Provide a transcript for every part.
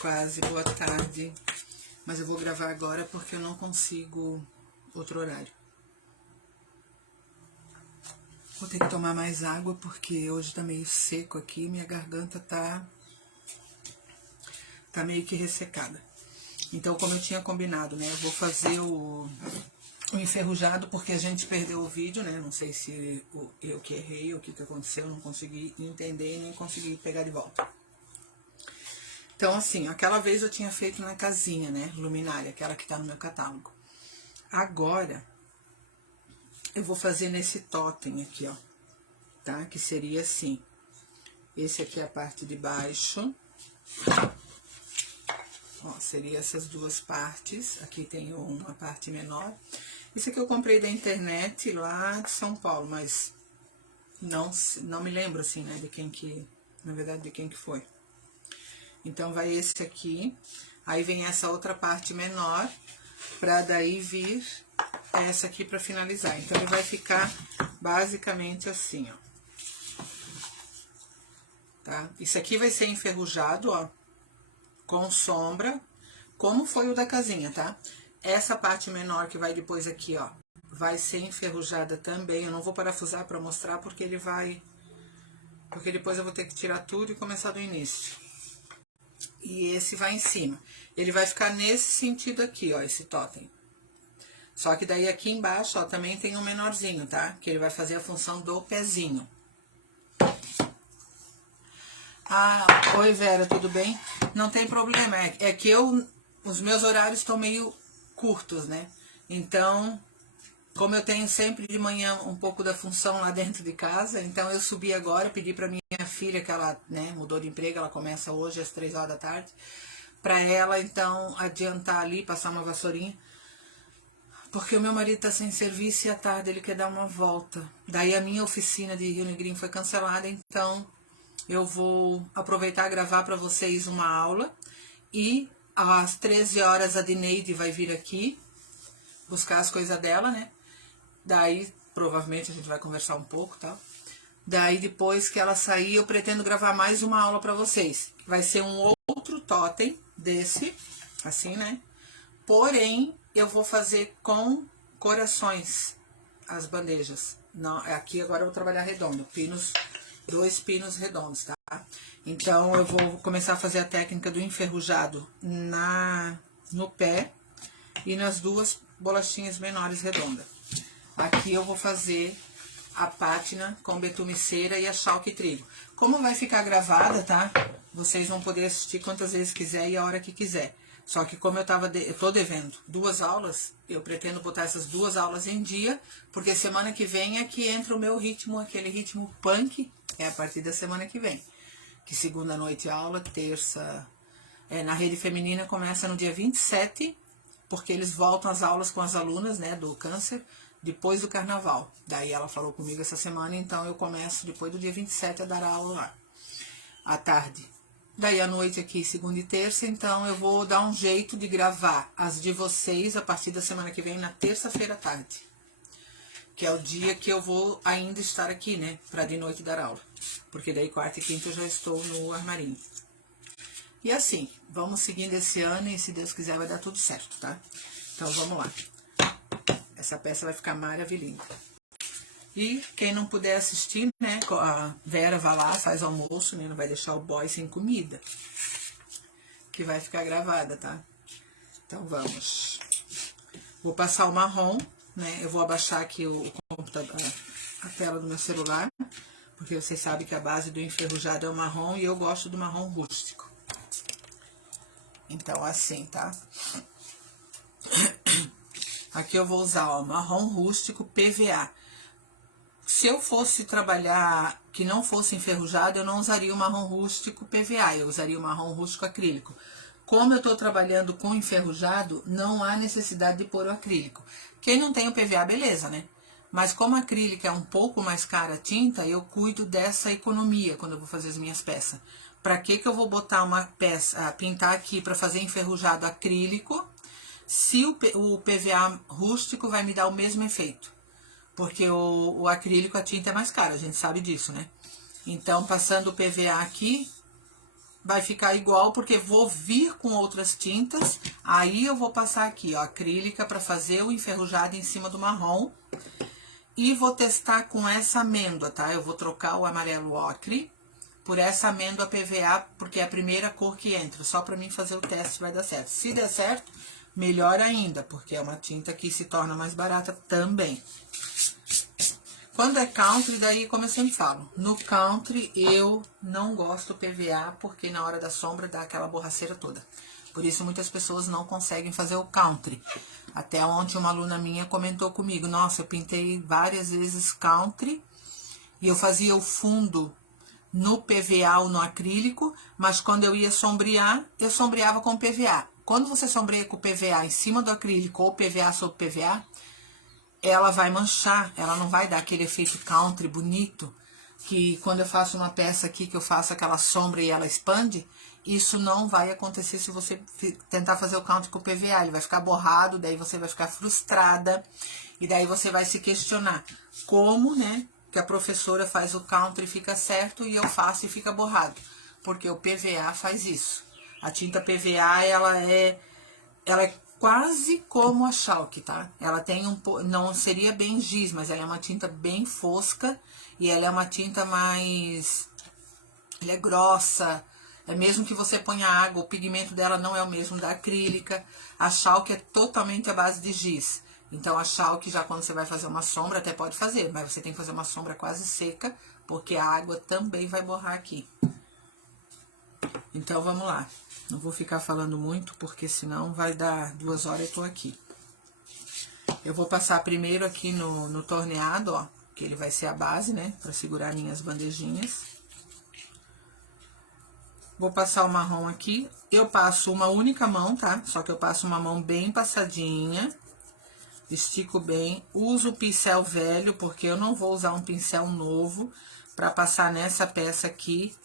quase boa tarde. Mas eu vou gravar agora porque eu não consigo outro horário. Vou ter que tomar mais água porque hoje tá meio seco aqui, minha garganta tá meio que ressecada. Então, como eu tinha combinado, né, eu vou fazer o enferrujado porque a gente perdeu o vídeo, né, não sei se eu que errei, o que aconteceu, eu não consegui entender e nem consegui pegar de volta. Então, assim, aquela vez eu tinha feito na casinha, né, luminária, aquela que tá no meu catálogo. Agora, eu vou fazer nesse totem aqui, ó, tá? Que seria assim. Esse aqui é a parte de baixo. Ó, seria essas duas partes. Aqui tem uma parte menor. Esse aqui eu comprei da internet lá de São Paulo, mas não me lembro, assim, né, de quem que, na verdade, de quem que foi. Então, vai esse aqui, aí vem essa outra parte menor, pra daí vir essa aqui pra finalizar. Então, ele vai ficar basicamente assim, ó. Tá? Isso aqui vai ser enferrujado, ó, com sombra, como foi o da casinha, tá? Essa parte menor que vai depois aqui, ó, vai ser enferrujada também. Eu não vou parafusar pra mostrar porque ele vai... Porque depois eu vou ter que tirar tudo e começar do início. E esse vai em cima. Ele vai ficar nesse sentido aqui, ó, esse totem. Só que daí aqui embaixo, ó, também tem um menorzinho, tá? Que ele vai fazer a função do pezinho. Ah, oi Vera, tudo bem? Não tem problema, é que os meus horários estão meio curtos, né? Então, como eu tenho sempre de manhã um pouco da função lá dentro de casa, então eu subi agora, pedi pra minha filha, que ela, né, mudou de emprego, ela começa hoje às 3 horas da tarde, pra ela, então, adiantar ali, passar uma vassourinha, porque o meu marido tá sem serviço e à tarde ele quer dar uma volta. Daí a minha oficina de Rio Negrinho foi cancelada, então eu vou aproveitar e gravar pra vocês uma aula, e às 13 horas a Dineide vai vir aqui buscar as coisas dela, né? Daí, provavelmente, a gente vai conversar um pouco, tá? Daí, depois que ela sair, eu pretendo gravar mais uma aula pra vocês. Vai ser um outro totem desse, assim, né? Porém, eu vou fazer com corações as bandejas. Não, aqui agora eu vou trabalhar redondo, dois pinos redondos, tá? Então, eu vou começar a fazer a técnica do enferrujado no pé e nas duas bolachinhas menores redondas. Aqui eu vou fazer a pátina com betume cera e a chalque trigo. Como vai ficar gravada, tá? Vocês vão poder assistir quantas vezes quiser e a hora que quiser. Só que como eu tô devendo 2 aulas, eu pretendo botar essas 2 aulas em dia, porque semana que vem é que entra o meu ritmo, aquele ritmo punk, é a partir da semana que vem. Que segunda noite aula, terça... na rede feminina começa no dia 27, porque eles voltam às aulas com as alunas, né, do câncer, depois do carnaval. Daí ela falou comigo essa semana, então eu começo depois do dia 27 a dar aula lá, à tarde. Daí à noite aqui, segunda e terça, então eu vou dar um jeito de gravar as de vocês a partir da semana que vem, na terça-feira à tarde. Que é o dia que eu vou ainda estar aqui, né, pra de noite dar aula. Porque daí quarta e quinta eu já estou no armarinho. E assim, vamos seguindo esse ano e se Deus quiser vai dar tudo certo, tá? Então vamos lá. Essa peça vai ficar maravilhosa. E quem não puder assistir, né, a Vera vai lá, faz almoço, né, não vai deixar o boy sem comida. Que vai ficar gravada, tá? Então vamos. Vou passar o marrom, né, eu vou abaixar aqui o computador, a tela do meu celular, porque vocês sabem que a base do enferrujado é o marrom e eu gosto do marrom rústico. Então assim, tá? Aqui eu vou usar, ó, marrom rústico PVA. Se eu fosse trabalhar que não fosse enferrujado, eu não usaria o marrom rústico PVA, eu usaria o marrom rústico acrílico. Como eu tô trabalhando com enferrujado, não há necessidade de pôr o acrílico. Quem não tem o PVA, beleza, né? Mas como a acrílica é um pouco mais cara a tinta, eu cuido dessa economia quando eu vou fazer as minhas peças. Pra que eu vou botar uma peça, pintar aqui pra fazer enferrujado acrílico, se o PVA rústico vai me dar o mesmo efeito? Porque o acrílico, a tinta é mais cara, a gente sabe disso, né? Então, passando o PVA aqui, vai ficar igual, porque vou vir com outras tintas. Aí eu vou passar aqui, ó, acrílica para fazer o enferrujado em cima do marrom. E vou testar com essa amêndoa, tá? Eu vou trocar o amarelo ocre por essa amêndoa PVA, porque é a primeira cor que entra. Só para mim fazer o teste vai dar certo. Se der certo, melhor ainda, porque é uma tinta que se torna mais barata também. Quando é country, daí como eu sempre falo, no country eu não gosto PVA, porque na hora da sombra dá aquela borraceira toda. Por isso muitas pessoas não conseguem fazer o country. Até ontem uma aluna minha comentou comigo, nossa, eu pintei várias vezes country e eu fazia o fundo no PVA ou no acrílico, mas quando eu ia sombrear, eu sombreava com PVA. Quando você sombreia com PVA em cima do acrílico ou PVA sobre PVA, ela vai manchar, ela não vai dar aquele efeito country bonito, que quando eu faço uma peça aqui, que eu faço aquela sombra e ela expande, isso não vai acontecer se você tentar fazer o country com o PVA, ele vai ficar borrado, daí você vai ficar frustrada, e daí você vai se questionar como, né, que a professora faz o country e fica certo, e eu faço e fica borrado, porque o PVA faz isso. A tinta PVA, ela é quase como a chalk, tá? Ela tem não seria bem giz, mas ela é uma tinta bem fosca e ela é uma tinta mais, ela é grossa. É mesmo que você ponha água, o pigmento dela não é o mesmo da acrílica. A chalk é totalmente à base de giz. Então a chalk já quando você vai fazer uma sombra até pode fazer, mas você tem que fazer uma sombra quase seca, porque a água também vai borrar aqui. Então vamos lá. Não vou ficar falando muito, porque senão vai dar 2 horas eu tô aqui. Eu vou passar primeiro aqui no torneado, ó, que ele vai ser a base, né, pra segurar minhas bandejinhas. Vou passar o marrom aqui. Eu passo uma única mão, tá? Só que eu passo uma mão bem passadinha. Estico bem. Uso o pincel velho, porque eu não vou usar um pincel novo pra passar nessa peça aqui,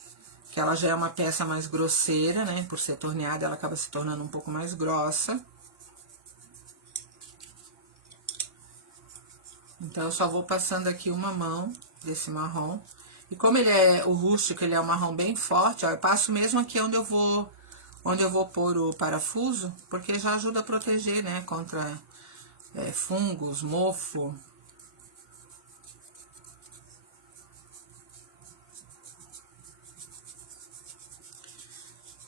que ela já é uma peça mais grosseira, né? Por ser torneada, ela acaba se tornando um pouco mais grossa. Então, eu só vou passando aqui uma mão desse marrom. E como ele é o rústico, ele é um marrom bem forte, ó, eu passo mesmo aqui onde eu vou pôr o parafuso, porque já ajuda a proteger, né? Contra fungos, mofo.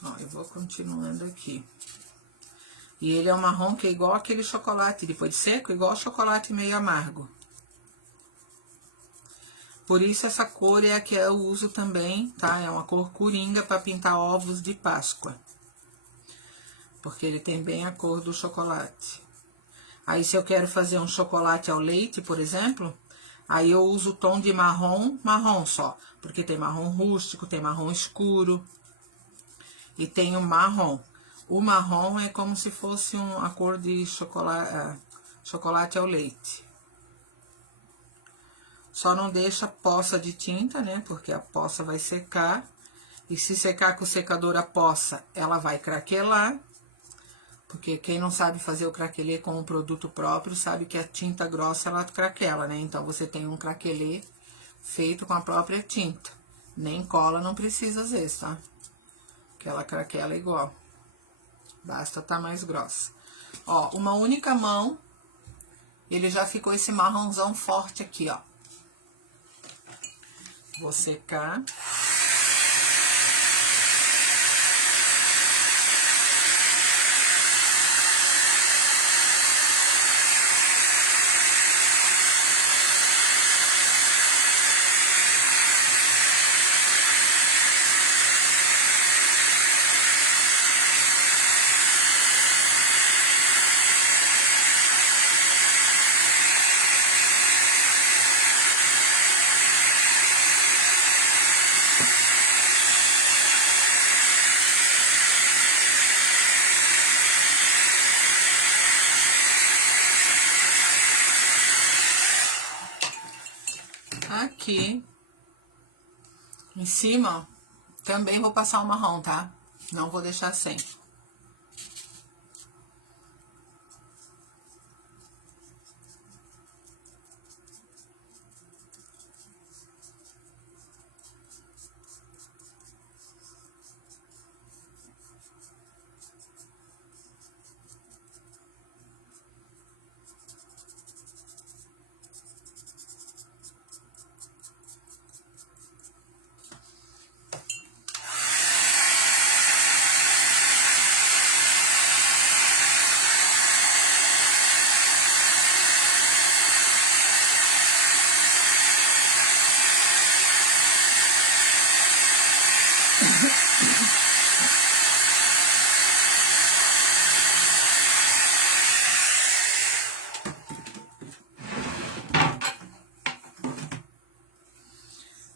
Ó, eu vou continuando aqui. E ele é um marrom que é igual aquele chocolate, depois de seco, igual chocolate meio amargo. Por isso essa cor é a que eu uso também, tá? É uma cor coringa para pintar ovos de Páscoa. Porque ele tem bem a cor do chocolate. Aí se eu quero fazer um chocolate ao leite, por exemplo, aí eu uso o tom de marrom, marrom só. Porque tem marrom rústico, tem marrom escuro e tem o marrom. O marrom é como se fosse a cor de chocolate ao leite. Só não deixa poça de tinta, né? Porque a poça vai secar. E se secar com o secador a poça, ela vai craquelar. Porque quem não sabe fazer o craquelê com um produto próprio, sabe que a tinta grossa, ela craquela, né? Então, você tem um craquelê feito com a própria tinta. Nem cola não precisa às vezes, tá? Que ela craquela igual. Basta tá mais grossa. Ó, uma única mão, ele já ficou esse marronzão forte aqui, ó. Vou secar. Aqui, em cima, ó, também vou passar o marrom, tá? Não vou deixar sem.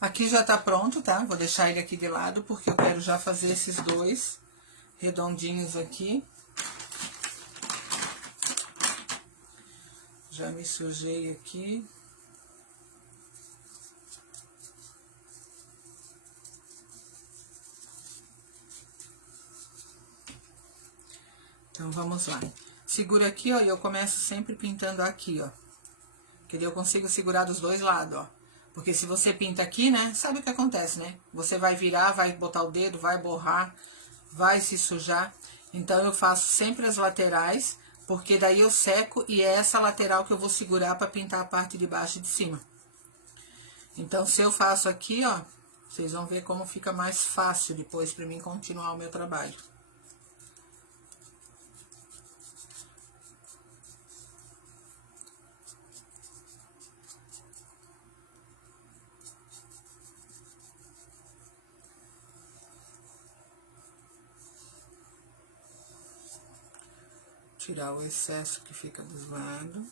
Aqui já tá pronto, tá? Vou deixar ele aqui de lado, porque eu quero já fazer esses dois redondinhos aqui. Já me sujei aqui. Então, vamos lá. Segura aqui, ó, e eu começo sempre pintando aqui, ó. Que daí eu consigo segurar dos dois lados, ó. Porque se você pinta aqui, né, sabe o que acontece, né? Você vai virar, vai botar o dedo, vai borrar, vai se sujar. Então, eu faço sempre as laterais, porque daí eu seco e é essa lateral que eu vou segurar para pintar a parte de baixo e de cima. Então, se eu faço aqui, ó, vocês vão ver como fica mais fácil depois para mim continuar o meu trabalho. Tirar o excesso que fica dos lados.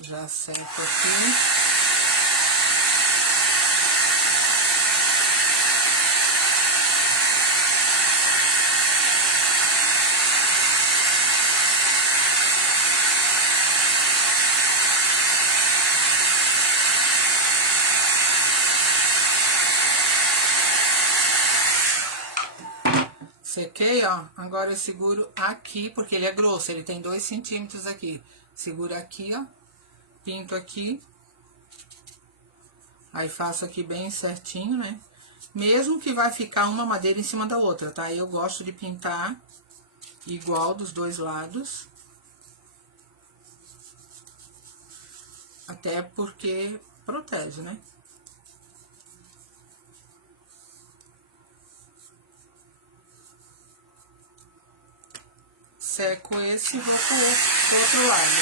Já seco aqui. Sequei, ó. Agora eu seguro aqui, porque ele é grosso, ele tem 2 centímetros aqui. Seguro aqui, ó. Pinto aqui. Aí faço aqui bem certinho, né? Mesmo que vai ficar uma madeira em cima da outra, tá? Eu gosto de pintar igual dos dois lados. Até porque protege, né? Seco esse e vou pro outro lado.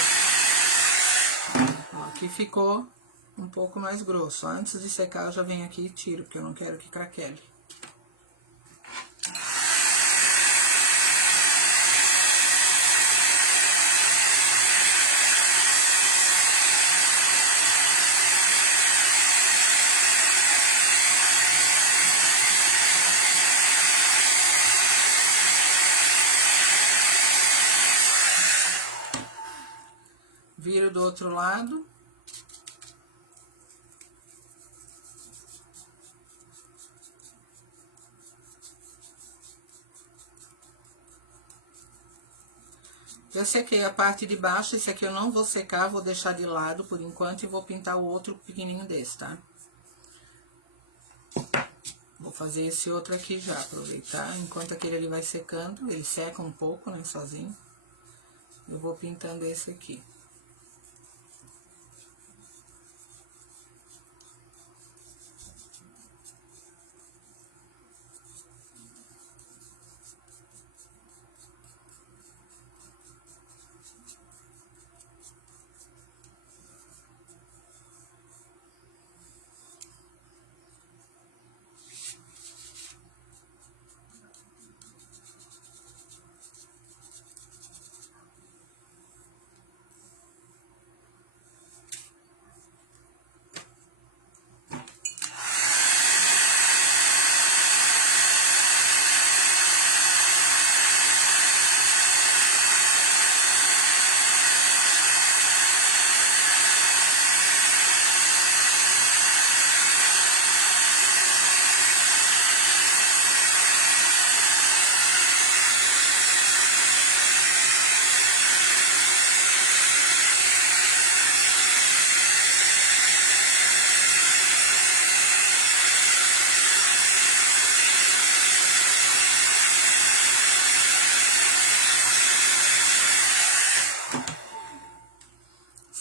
Ó, aqui ficou um pouco mais grosso. Antes de secar, eu já venho aqui e tiro, porque eu não quero que craquele. Viro do outro lado. Eu sequei a parte de baixo, esse aqui eu não vou secar, vou deixar de lado por enquanto e vou pintar o outro pequenininho desse, tá? Vou fazer esse outro aqui já, aproveitar, enquanto aquele ali vai secando, ele seca um pouco, né, sozinho. Eu vou pintando esse aqui.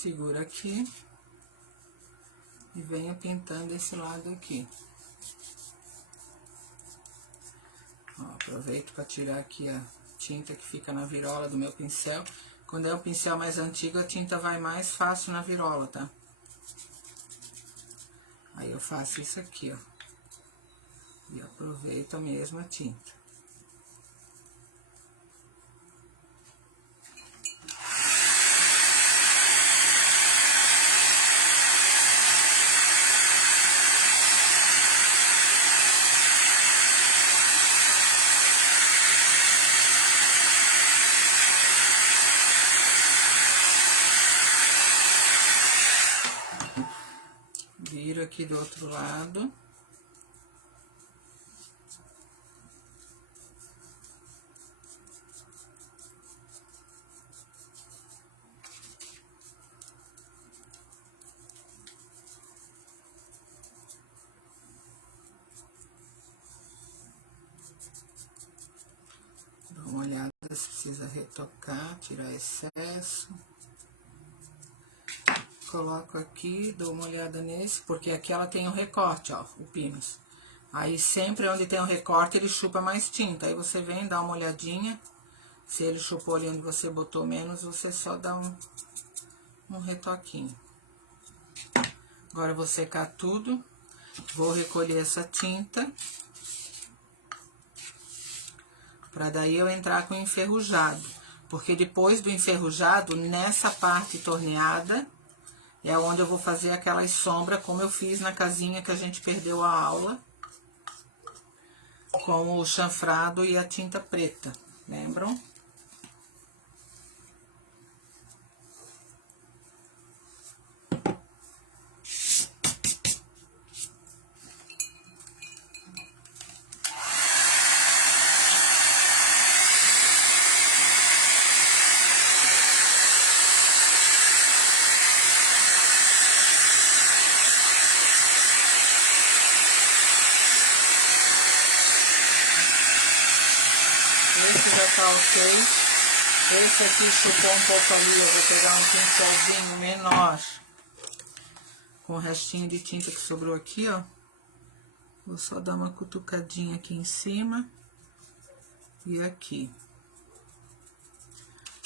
Segura aqui e venho pintando esse lado aqui. Ó, aproveito para tirar aqui a tinta que fica na virola do meu pincel. Quando é um pincel mais antigo, a tinta vai mais fácil na virola, tá? Aí eu faço isso aqui, ó. E aproveito a mesma tinta. aqui do outro lado. Dá uma olhada se precisa retocar, tirar excesso. Coloco aqui, dou uma olhada nesse, porque aqui ela tem um recorte, ó, o Pinos. Aí sempre onde tem um recorte ele chupa mais tinta. Aí você vem, dá uma olhadinha. Se ele chupou ali onde você botou menos, você só dá um retoquinho. Agora eu vou secar tudo. Vou recolher essa tinta. Pra daí eu entrar com o enferrujado. Porque depois do enferrujado, nessa parte torneada, é onde eu vou fazer aquelas sombras, como eu fiz na casinha que a gente perdeu a aula. Com o chanfrado e a tinta preta, lembram? Esse já tá ok. Esse aqui chupou um pouco ali, eu vou pegar um pincelzinho menor. Com o restinho de tinta que sobrou aqui, ó. Vou só dar uma cutucadinha aqui em cima. E aqui.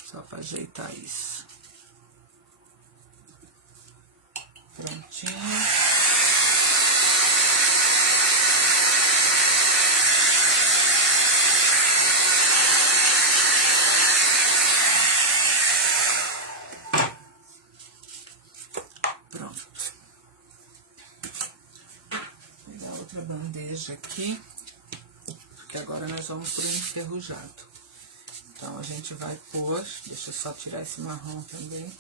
Só pra ajeitar isso. Prontinho. Bandeja aqui, porque agora nós vamos por enferrujado. Então a gente vai pôr, deixa eu só tirar esse marrom também.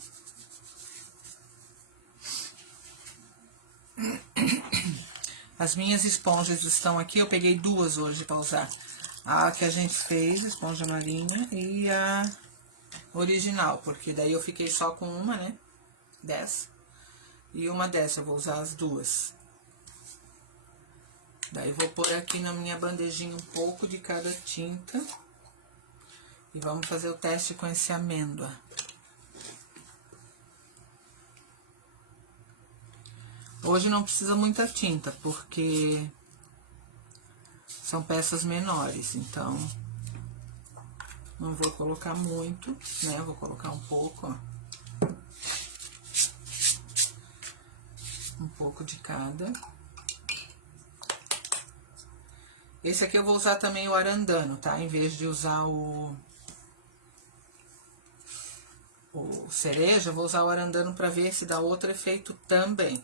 As minhas esponjas estão aqui, eu peguei duas hoje para usar. A que a gente fez, esponja marinha, e a original, porque daí eu fiquei só com uma, né? Dessa. E uma dessa, eu vou usar as duas. Daí vou pôr aqui na minha bandejinha um pouco de cada tinta. E vamos fazer o teste com esse amêndoa. Hoje não precisa muita tinta, porque são peças menores, então não vou colocar muito, né? Vou colocar um pouco, ó. Um pouco de cada. Esse aqui eu vou usar também o arandano, tá? Em vez de usar o cereja, eu vou usar o arandano pra ver se dá outro efeito também.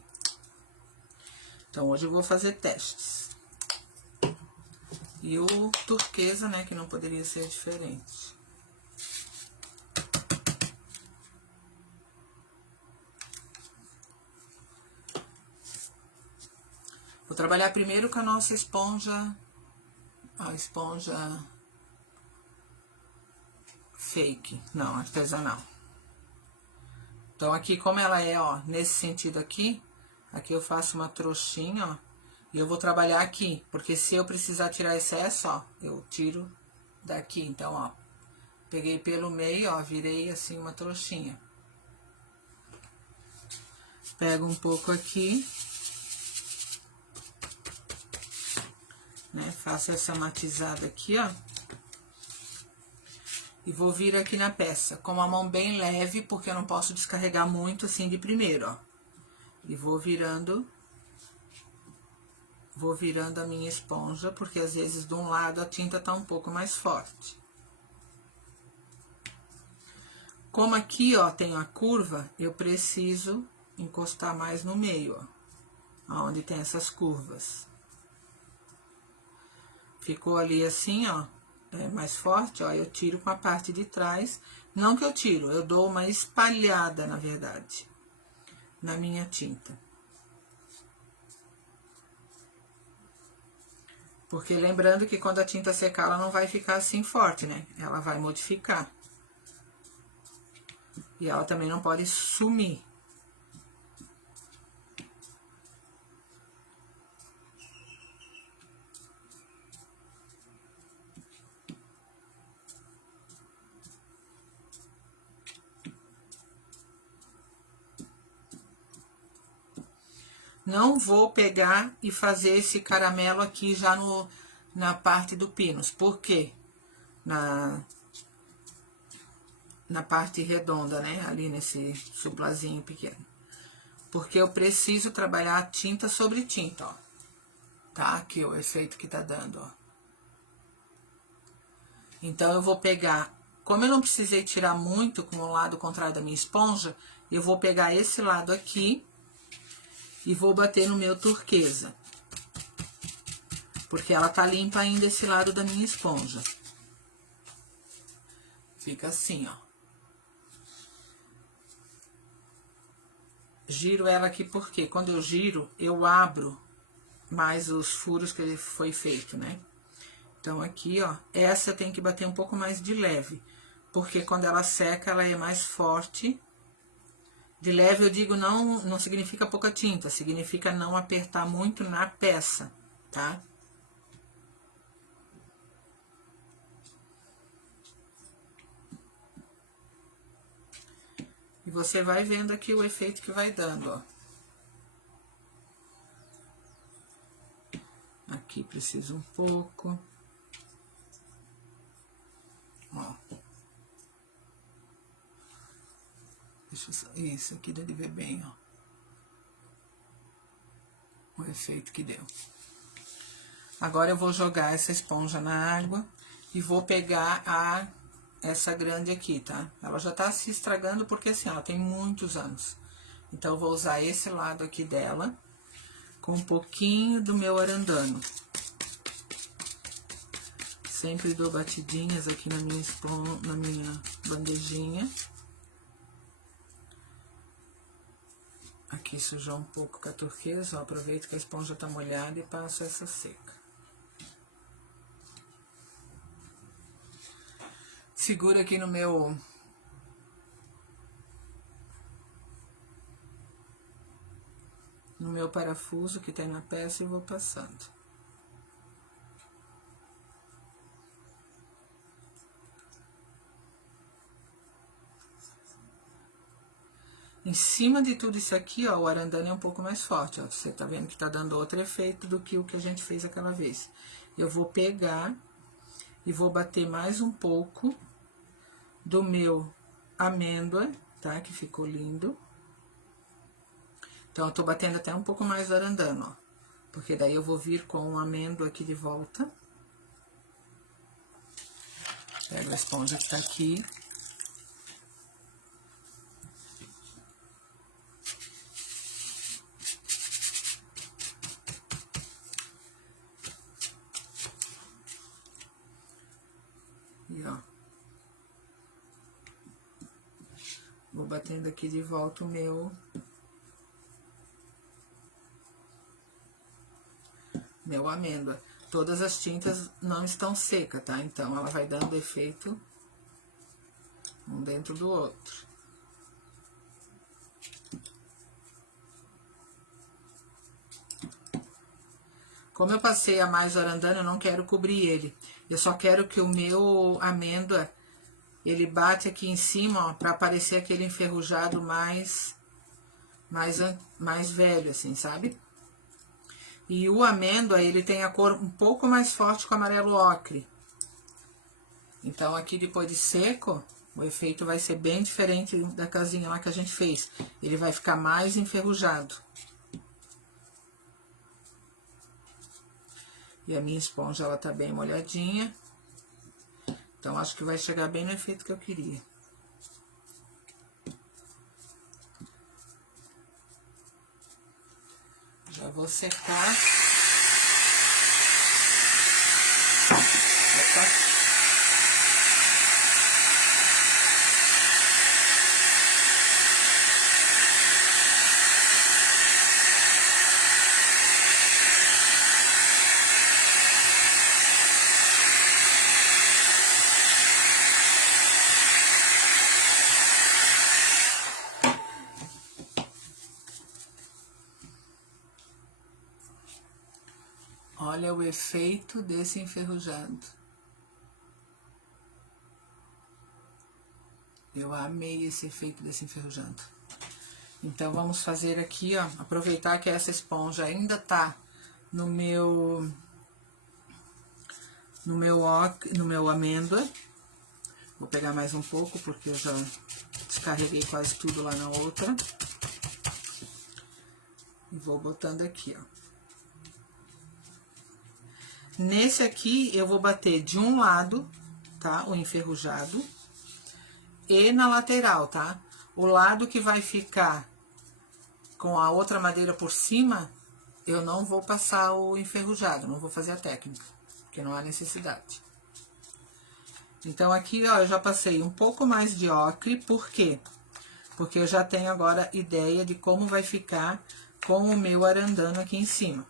Então, hoje eu vou fazer testes. E o turquesa, né, que não poderia ser diferente. Vou trabalhar primeiro com a nossa esponja, a esponja fake, não, artesanal. Então, aqui, como ela é, ó, nesse sentido aqui, aqui eu faço uma trouxinha, ó, e eu vou trabalhar aqui, porque se eu precisar tirar excesso, ó, eu tiro daqui. Então, ó, peguei pelo meio, ó, virei assim uma trouxinha. Pego um pouco aqui, né, faço essa matizada aqui, ó. E vou vir aqui na peça, com a mão bem leve, porque eu não posso descarregar muito assim de primeiro, ó. E vou virando a minha esponja, porque às vezes de um lado a tinta tá um pouco mais forte. Como aqui, ó, tem a curva, eu preciso encostar mais no meio, ó, onde tem essas curvas. Ficou ali assim, ó, mais forte, ó, eu tiro com a parte de trás. Não que eu tiro, eu dou uma espalhada, na verdade, na minha tinta. Porque lembrando que quando a tinta secar, ela não vai ficar assim forte, né? Ela vai modificar. E ela também não pode sumir. Não vou pegar e fazer esse caramelo aqui já na parte do pinus. Por quê? Na parte redonda, né? Ali nesse suplazinho pequeno. Porque eu preciso trabalhar tinta sobre tinta, ó. Tá? Aqui o efeito que tá dando, ó. Então, eu vou pegar... Como eu não precisei tirar muito com o lado contrário da minha esponja, eu vou pegar esse lado aqui e vou bater no meu turquesa. Porque ela tá limpa ainda esse lado da minha esponja. Fica assim, ó. Giro ela aqui porque quando eu giro, eu abro mais os furos que ele foi feito, né? Então, aqui, ó, essa eu tenho que bater um pouco mais de leve. Porque quando ela seca, ela é mais forte. De leve, eu digo, não significa pouca tinta, significa não apertar muito na peça, tá? E você vai vendo aqui o efeito que vai dando, ó. Aqui precisa um pouco. Ó. Isso aqui dá de ver bem, ó. O efeito que deu. Agora eu vou jogar essa esponja na água e vou pegar essa grande aqui, tá? Ela já tá se estragando porque assim, ela tem muitos anos. Então, eu vou usar esse lado aqui dela com um pouquinho do meu arandano. Sempre dou batidinhas aqui na minha bandejinha. Aqui sujou um pouco com a turquesa, ó, aproveito que a esponja tá molhada e passo essa seca. Segura aqui no meu parafuso que tem na peça e vou passando. Em cima de tudo isso aqui, ó, o arandano é um pouco mais forte, ó. Você tá vendo que tá dando outro efeito do que o que a gente fez aquela vez. Eu vou pegar e vou bater mais um pouco do meu amêndoa, tá? Que ficou lindo. Então, eu tô batendo até um pouco mais do arandano, ó. Porque daí eu vou vir com o amêndoa aqui de volta. Pego a esponja que tá aqui. E, ó. Vou batendo aqui de volta o meu amêndoa. Todas as tintas não estão secas, tá? Então, ela vai dando efeito um dentro do outro. Como eu passei a mais arandano, eu não quero cobrir ele. Eu só quero que o meu amêndoa, ele bate aqui em cima, ó, pra aparecer aquele enferrujado mais velho, assim, sabe? E o amêndoa, ele tem a cor um pouco mais forte que o amarelo ocre. Então, aqui depois de seco, o efeito vai ser bem diferente da casinha lá que a gente fez. Ele vai ficar mais enferrujado. E a minha esponja, ela tá bem molhadinha. Então, acho que vai chegar bem no efeito que eu queria. Já vou secar. Opa. Olha o efeito desse enferrujado. Eu amei esse efeito desse enferrujado. Então, vamos fazer aqui, ó, aproveitar que essa esponja ainda tá no meu amêndoa. Vou pegar mais um pouco, porque eu já descarreguei quase tudo lá na outra. E vou botando aqui, ó. Nesse aqui, eu vou bater de um lado, tá? O enferrujado. E na lateral, tá? O lado que vai ficar com a outra madeira por cima, eu não vou passar o enferrujado, não vou fazer a técnica, porque não há necessidade. Então, aqui, ó, eu já passei um pouco mais de ocre, por quê? Porque eu já tenho agora ideia de como vai ficar com o meu arandano aqui em cima.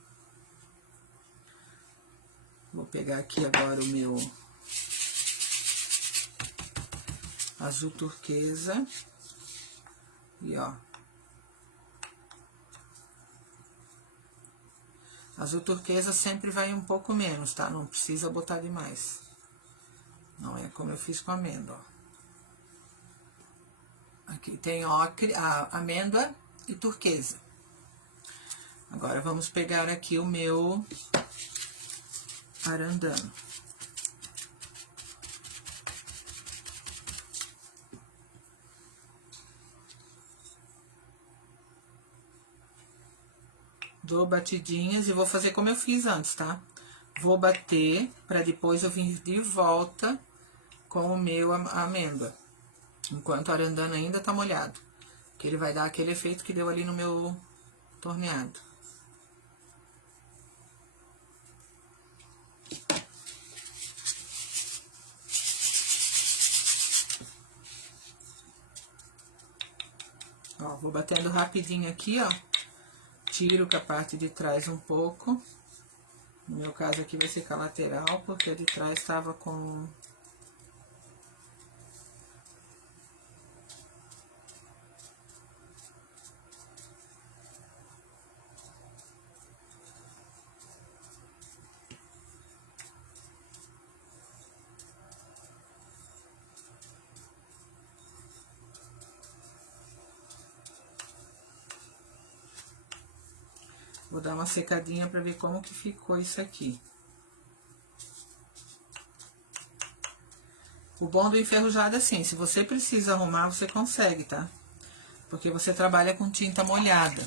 Vou pegar aqui agora o meu azul turquesa. E, ó. Azul turquesa sempre vai um pouco menos, tá? Não precisa botar demais. Não é como eu fiz com a amêndoa, ó. Aqui tem ocre, a amêndoa e turquesa. Agora, vamos pegar aqui o meu arandano. Dou batidinhas e vou fazer como eu fiz antes, tá? Vou bater para depois eu vir de volta com o meu amêndoa. Enquanto o arandano ainda tá molhado. Que ele vai dar aquele efeito que deu ali no meu torneado. Ó, vou batendo rapidinho aqui, ó. Tiro com a parte de trás um pouco. No meu caso aqui vai ser com a lateral, porque a de trás estava com... Vou dar uma secadinha pra ver como que ficou isso aqui. O bom do enferrujado é assim, se você precisa arrumar, você consegue, tá? Porque você trabalha com tinta molhada.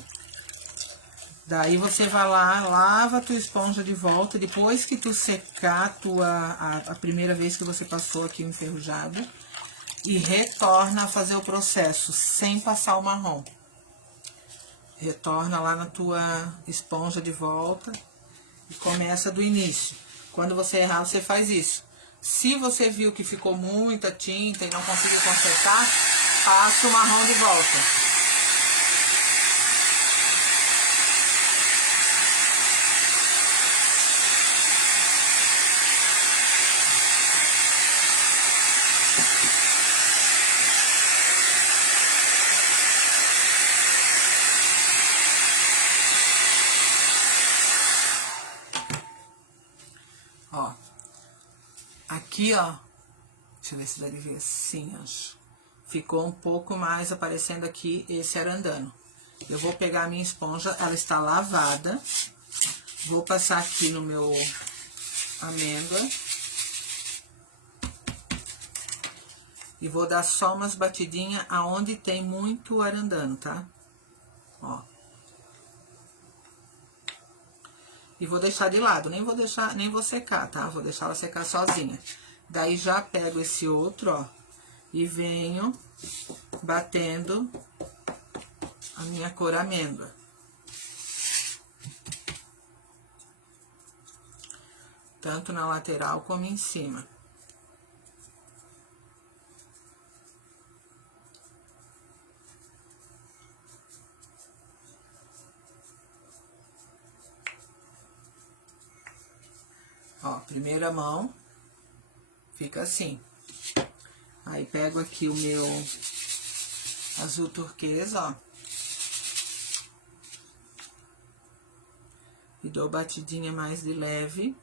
Daí você vai lá, lava a tua esponja de volta, depois que tu secar a primeira vez que você passou aqui o enferrujado, e retorna a fazer o processo sem passar o marrom. Retorna lá na tua esponja de volta e começa do início. Quando você errar, você faz isso. Se você viu que ficou muita tinta e não conseguiu consertar, passa o marrom de volta. Ó, aqui, ó, deixa eu ver se dá de ver assim, acho. Ficou um pouco mais aparecendo aqui esse arandano. Eu vou pegar a minha esponja, ela está lavada. Vou passar aqui no meu amêndoa. E vou dar só umas batidinhas aonde tem muito arandano, tá? Ó. E vou deixar de lado, nem vou secar, tá? Vou deixar ela secar sozinha. Daí já pego esse outro, ó, e venho batendo a minha cor amêndoa. Tanto na lateral como em cima. Ó, primeira mão, fica assim. Aí, pego aqui o meu azul turquesa, ó. E dou batidinha mais de leve.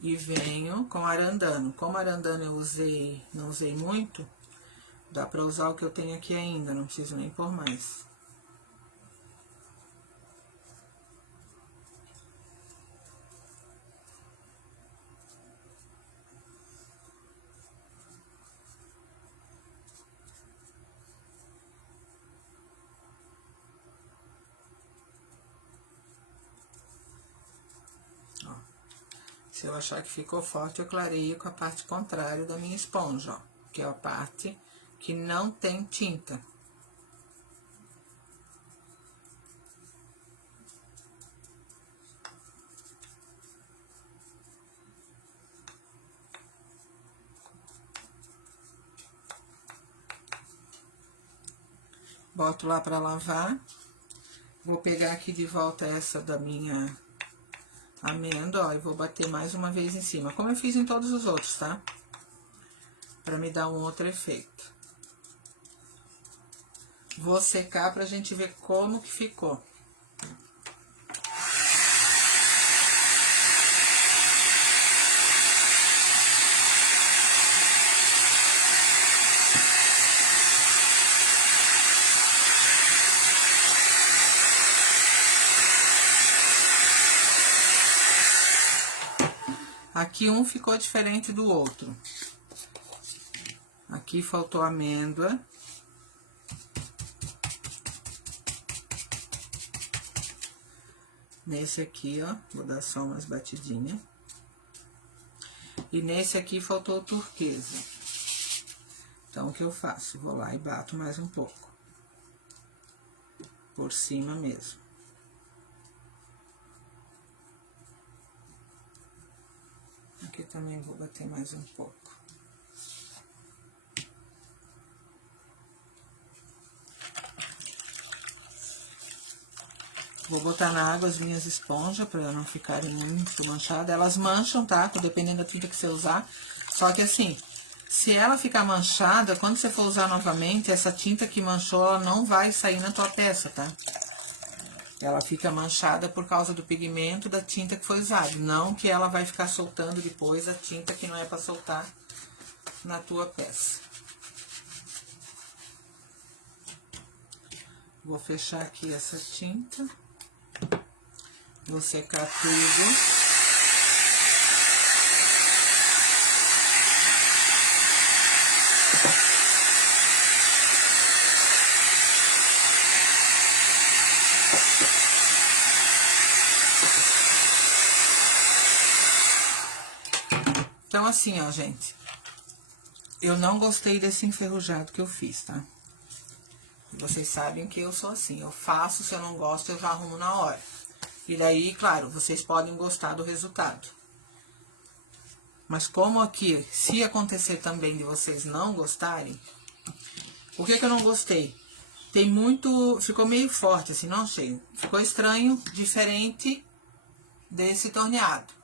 E venho com arandano. Como arandano eu não usei muito, dá pra usar o que eu tenho aqui ainda, não preciso nem pôr mais. Se eu achar que ficou forte, eu clareio com a parte contrária da minha esponja, ó, que é a parte que não tem tinta. Boto lá pra lavar. Vou pegar aqui de volta essa da minha amêndoa, ó, e vou bater mais uma vez em cima, como eu fiz em todos os outros, tá? Pra me dar um outro efeito. Vou secar pra gente ver como que ficou. Aqui um ficou diferente do outro. Aqui faltou amêndoa. Nesse aqui, ó, vou dar só umas batidinhas. E nesse aqui faltou turquesa. Então, o que eu faço? Vou lá e bato mais um pouco. Por cima mesmo. Aqui também vou bater mais um pouco. Vou botar na água as minhas esponjas para não ficarem muito manchadas. Elas mancham, tá? Dependendo da tinta que você usar. Só que assim, se ela ficar manchada, quando você for usar novamente, essa tinta que manchou, ela não vai sair na tua peça, tá? Ela fica manchada por causa do pigmento da tinta que foi usada. Não que ela vai ficar soltando depois a tinta que não é para soltar na tua peça. Vou fechar aqui essa tinta. Vou secar tudo. Então, assim, ó, gente. Eu não gostei desse enferrujado que eu fiz, tá? Vocês sabem que eu sou assim. Eu faço, se eu não gosto, eu já arrumo na hora. E daí, claro, vocês podem gostar do resultado. Mas como aqui, se acontecer também de vocês não gostarem... Por que que eu não gostei? Tem muito... Ficou meio forte, assim, não achei. Ficou estranho, diferente desse torneado.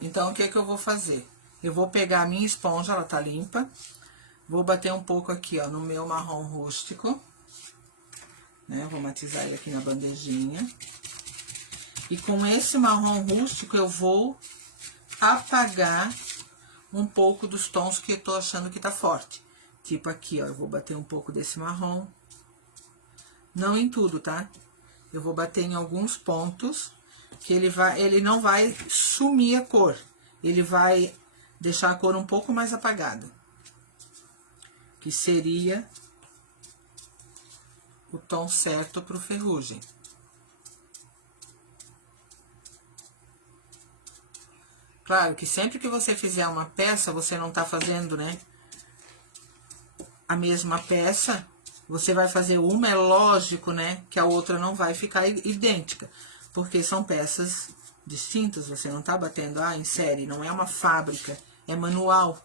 Então, o que que eu vou fazer? Eu vou pegar a minha esponja, ela tá limpa. Vou bater um pouco aqui, ó, no meu marrom rústico. Né? Vou matizar ele aqui na bandejinha. E com esse marrom rústico, eu vou apagar um pouco dos tons que eu tô achando que tá forte. Tipo aqui, ó, eu vou bater um pouco desse marrom. Não em tudo, tá? Eu vou bater em alguns pontos, que ele não vai sumir a cor. Ele vai deixar a cor um pouco mais apagada. Que seria o tom certo pro ferrugem. Claro que sempre que você fizer uma peça, você não tá fazendo, né, a mesma peça, você vai fazer uma, é lógico, né, que a outra não vai ficar idêntica, porque são peças distintas, você não tá batendo em série, não é uma fábrica, é manual.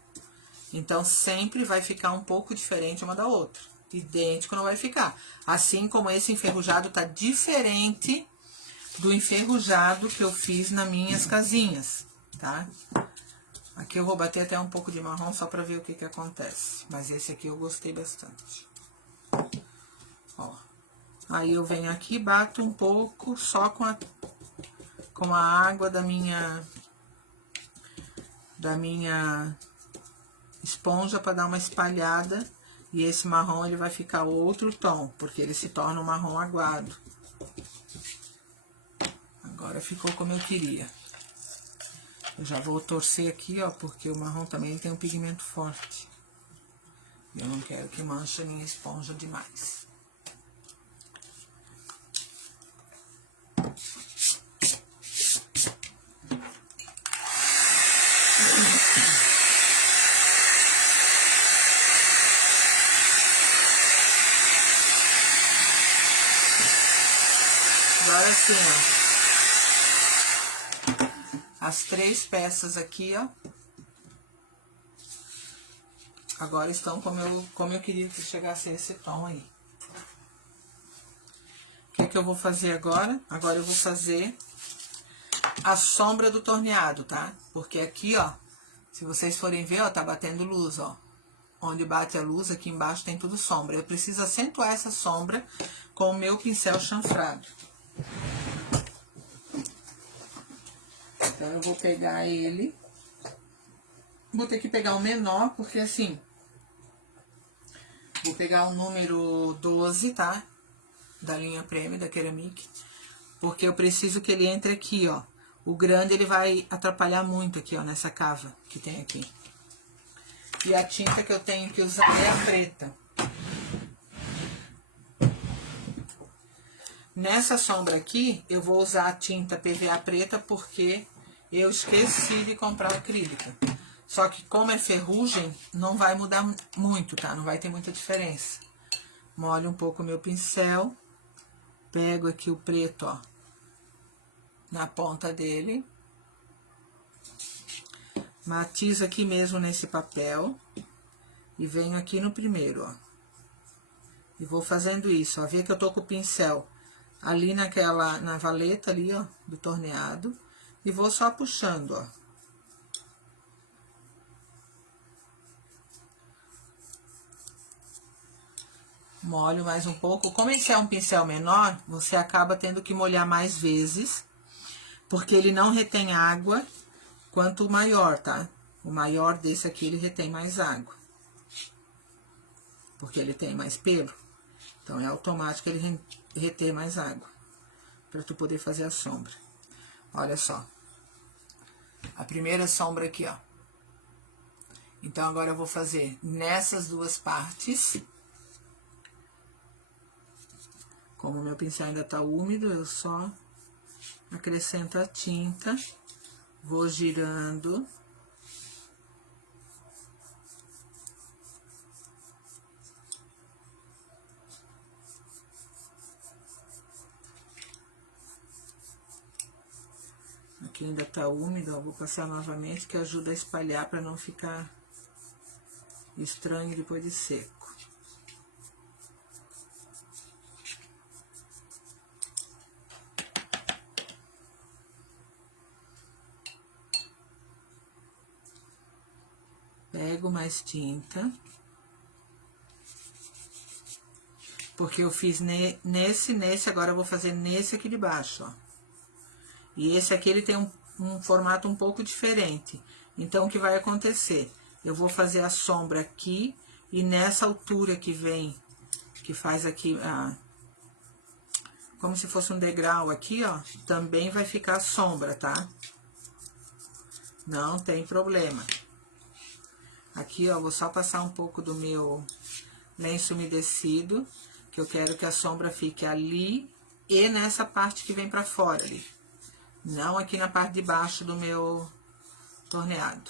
Então, sempre vai ficar um pouco diferente uma da outra. Idêntico não vai ficar. Assim como esse enferrujado tá diferente do enferrujado que eu fiz nas minhas casinhas, tá? Aqui eu vou bater até um pouco de marrom só pra ver o que acontece. Mas esse aqui eu gostei bastante. Ó. Aí eu venho aqui, bato um pouco só com a água da minha esponja para dar uma espalhada. E esse marrom ele vai ficar outro tom, porque ele se torna um marrom aguado. Agora ficou como eu queria. Eu já vou torcer aqui, ó, porque o marrom também tem um pigmento forte. Eu não quero que manche a minha esponja demais. Agora sim, ó. As 3 peças aqui, ó. Agora estão como eu queria que chegasse esse tom aí. O que eu vou fazer agora? Agora eu vou fazer a sombra do torneado, tá? Porque aqui, ó, se vocês forem ver, ó, tá batendo luz, ó. Onde bate a luz, aqui embaixo tem tudo sombra. Eu preciso acentuar essa sombra com o meu pincel chanfrado. Então, eu vou pegar ele. Vou ter que pegar o menor, porque assim... Vou pegar o número 12, tá? Da linha Prêmio, da Keramic. Porque eu preciso que ele entre aqui, ó. O grande, ele vai atrapalhar muito aqui, ó, nessa cava que tem aqui. E a tinta que eu tenho que usar é a preta. Nessa sombra aqui, eu vou usar a tinta PVA preta porque eu esqueci de comprar acrílica. Só que como é ferrugem, não vai mudar muito, tá? Não vai ter muita diferença. Molho um pouco o meu pincel. Pego aqui o preto, ó, na ponta dele. Matizo aqui mesmo nesse papel. E venho aqui no primeiro, ó. E vou fazendo isso, ó. Vê que eu tô com o pincel ali na valeta ali, ó, do torneado. E vou só puxando, ó. Molho mais um pouco. Como esse é um pincel menor, você acaba tendo que molhar mais vezes, porque ele não retém água quanto o maior, tá? O maior desse aqui, ele retém mais água, porque ele tem mais pelo. Então, é automático ele reter mais água, para tu poder fazer a sombra. Olha só. A primeira sombra aqui, ó. Então, agora eu vou fazer nessas 2 partes. Como o meu pincel ainda tá úmido, eu só acrescento a tinta, vou girando. Aqui ainda tá úmido, ó, vou passar novamente, que ajuda a espalhar para não ficar estranho depois de seco. Pego mais tinta. Porque eu fiz nesse, agora eu vou fazer nesse aqui de baixo, ó. E esse aqui, ele tem um formato um pouco diferente. Então, o que vai acontecer? Eu vou fazer a sombra aqui, e nessa altura que vem, que faz aqui, como se fosse um degrau aqui, ó, também vai ficar a sombra, tá? Não tem problema. Aqui, ó, vou só passar um pouco do meu lenço umedecido, que eu quero que a sombra fique ali e nessa parte que vem pra fora ali. Não aqui na parte de baixo do meu torneado.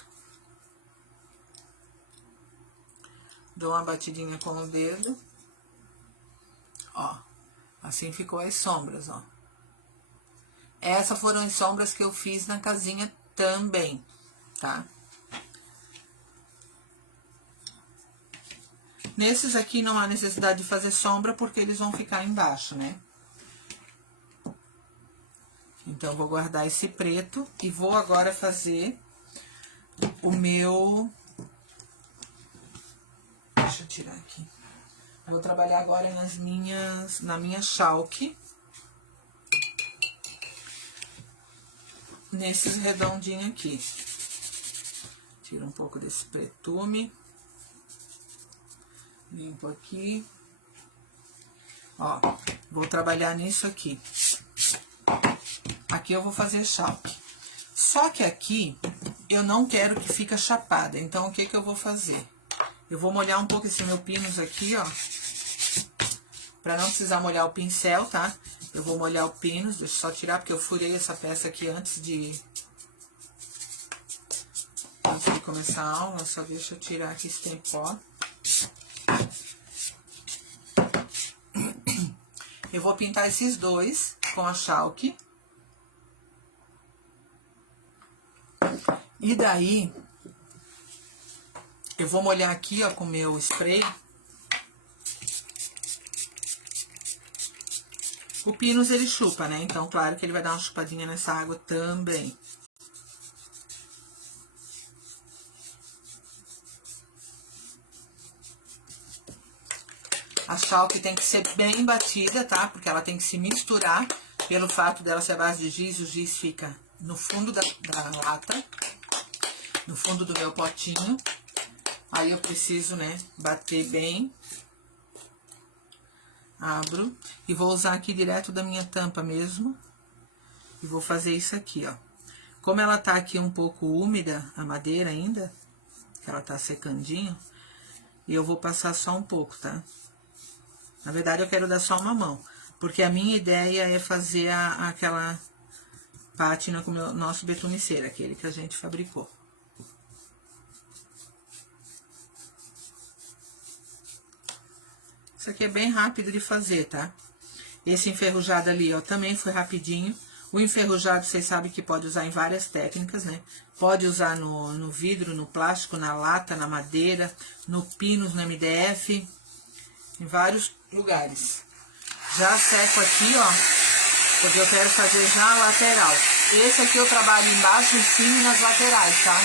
Dou uma batidinha com o dedo. Ó, assim ficou as sombras, ó. Essas foram as sombras que eu fiz na casinha também, tá? Nesses aqui não há necessidade de fazer sombra, porque eles vão ficar embaixo, né? Então, vou guardar esse preto e vou agora fazer o meu... Deixa eu tirar aqui. Vou trabalhar agora na minha chalk. Nesses redondinhos aqui. Tira um pouco desse pretume. Limpo aqui. Ó, vou trabalhar nisso aqui. Aqui eu vou fazer chalk. Só que aqui eu não quero que fique chapada. Então, o que que eu vou fazer? Eu vou molhar um pouco esse meu pinus aqui, ó. Pra não precisar molhar o pincel, tá? Eu vou molhar o pinus. Deixa eu só tirar, porque eu furei essa peça aqui antes de começar a aula. Só deixa eu tirar aqui esse tem pó. Eu vou pintar esses dois com a chalk. E daí, eu vou molhar aqui, ó, com o meu spray. O pinus, ele chupa, né? Então, claro que ele vai dar uma chupadinha nessa água também. A chalk tem que ser bem batida, tá? Porque ela tem que se misturar. Pelo fato dela ser a base de giz, o giz fica no fundo da lata. No fundo do meu potinho. Aí eu preciso, né, bater bem. Abro. E vou usar aqui direto da minha tampa mesmo. E vou fazer isso aqui, ó. Como ela tá aqui um pouco úmida, a madeira ainda, que ela tá secandinho, e eu vou passar só um pouco, tá? Na verdade, eu quero dar só uma mão, porque a minha ideia é fazer aquela pátina com o nosso betume cera, aquele que a gente fabricou. Isso aqui é bem rápido de fazer, tá? Esse enferrujado ali, ó, também foi rapidinho. O enferrujado, vocês sabem que pode usar em várias técnicas, né? Pode usar no vidro, no plástico, na lata, na madeira, no pinus, no MDF, em vários lugares. Já seco aqui, ó, porque eu quero fazer já a lateral. Esse aqui eu trabalho embaixo, em cima e nas laterais, tá?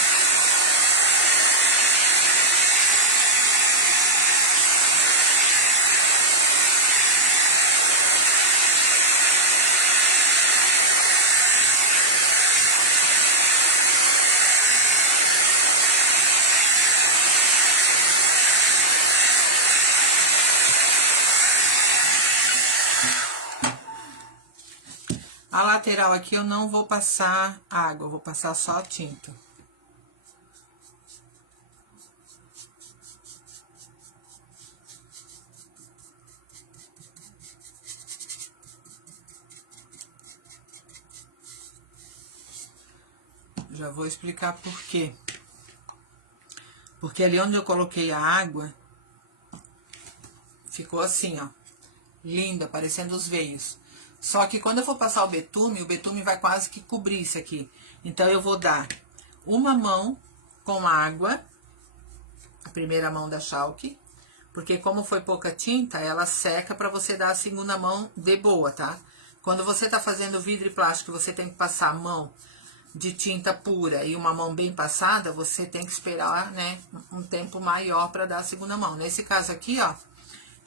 A lateral aqui eu não vou passar água, eu vou passar só tinta. Já vou explicar por quê. Porque ali onde eu coloquei a água, ficou assim, ó, linda, parecendo os veios. Só que quando eu for passar o betume vai quase que cobrir isso aqui. Então, eu vou dar uma mão com água, a primeira mão da chalk, porque como foi pouca tinta, ela seca pra você dar a segunda mão de boa, tá? Quando você tá fazendo vidro e plástico, você tem que passar a mão de tinta pura e uma mão bem passada, você tem que esperar, né, um tempo maior pra dar a segunda mão. Nesse caso aqui, ó,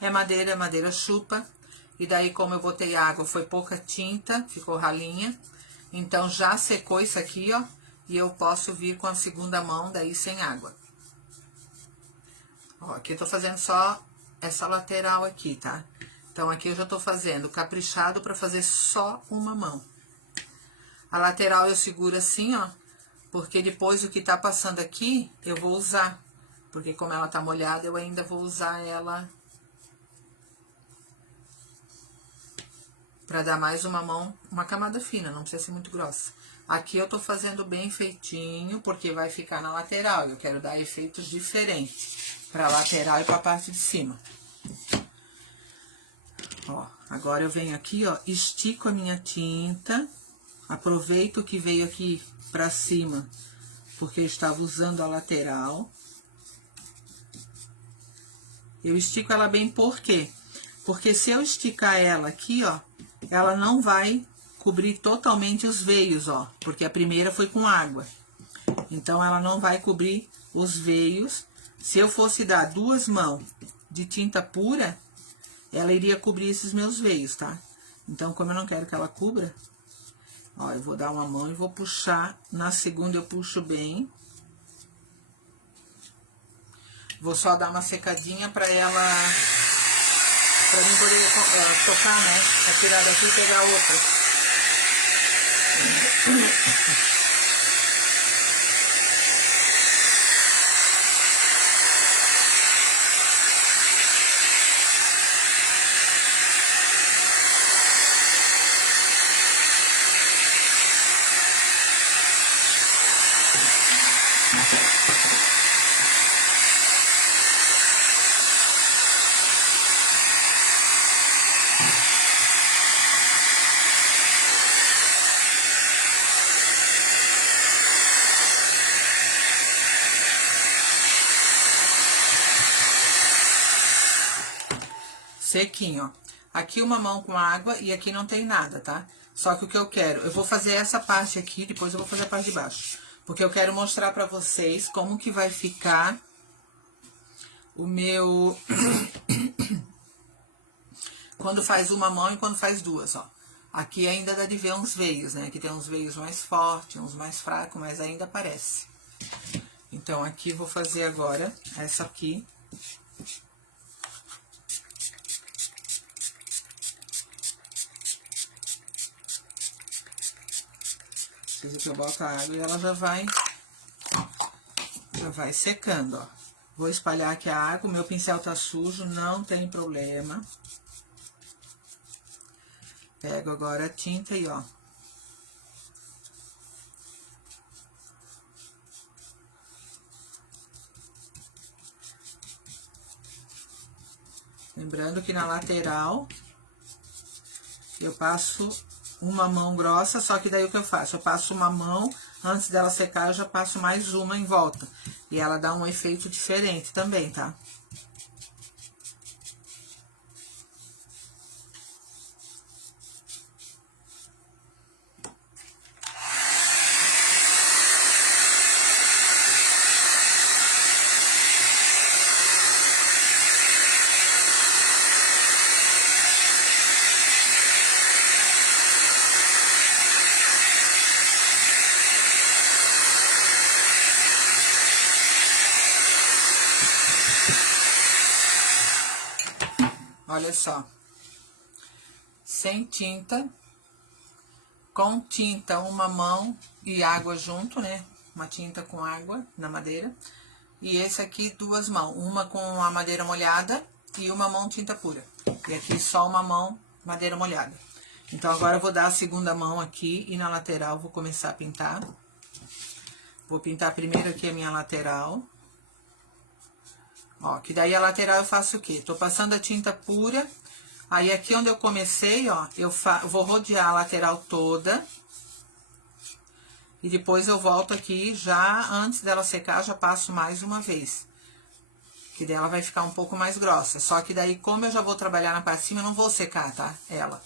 é madeira chupa. E daí, como eu botei água, foi pouca tinta, ficou ralinha. Então, já secou isso aqui, ó. E eu posso vir com a segunda mão, daí, sem água. Ó, aqui eu tô fazendo só essa lateral aqui, tá? Então, aqui eu já tô fazendo caprichado pra fazer só uma mão. A lateral eu seguro assim, ó. Porque depois o que tá passando aqui, eu vou usar. Porque como ela tá molhada, eu ainda vou usar ela... Pra dar mais uma mão, uma camada fina, não precisa ser muito grossa. Aqui eu tô fazendo bem feitinho, porque vai ficar na lateral. Eu quero dar efeitos diferentes pra lateral e pra parte de cima. Ó, agora eu venho aqui, ó, estico a minha tinta. Aproveito que veio aqui pra cima, porque eu estava usando a lateral. Eu estico ela bem, por quê? Porque se eu esticar ela aqui, ó, ela não vai cobrir totalmente os veios, ó, porque a primeira foi com água. Então, ela não vai cobrir os veios. Se eu fosse dar 2 mãos de tinta pura, ela iria cobrir esses meus veios, tá? Então, como eu não quero que ela cubra, ó, eu vou dar uma mão e vou puxar. Na segunda, eu puxo bem. Vou só dar uma secadinha pra ela... Pra mim poder tocar, né? Pra tirar daqui e pegar outra. Sequinho, ó. Aqui uma mão com água e aqui não tem nada, tá? Só que o que eu quero, eu vou fazer essa parte aqui, depois eu vou fazer a parte de baixo. Porque eu quero mostrar pra vocês como que vai ficar o meu... quando faz uma mão e quando faz 2, ó. Aqui ainda dá de ver uns veios, né? Aqui tem uns veios mais fortes, uns mais fracos, mas ainda aparece. Então, aqui vou fazer agora essa aqui. Preciso que eu boto a água e ela já vai secando, ó. Vou espalhar aqui a água, o meu pincel tá sujo, não tem problema. Pego agora a tinta e, ó. Lembrando que na lateral eu passo uma mão grossa, só que daí o que eu faço? Eu passo uma mão, antes dela secar eu já passo mais uma em volta. E ela dá um efeito diferente também, tá? Olha só, sem tinta, com tinta uma mão e água junto, né? Uma tinta com água na madeira. E esse aqui 2 mãos, uma com a madeira molhada e uma mão tinta pura. E aqui só uma mão madeira molhada. Então agora eu vou dar a segunda mão aqui e na lateral vou começar a pintar. Vou pintar primeiro aqui a minha lateral. Ó, que daí a lateral eu faço o quê? Tô passando a tinta pura, aí aqui onde eu comecei, ó, eu vou rodear a lateral toda. E depois eu volto aqui, já antes dela secar, já passo mais uma vez. Que daí ela vai ficar um pouco mais grossa. Só que daí, como eu já vou trabalhar na parte de cima, eu não vou secar, tá? Ela.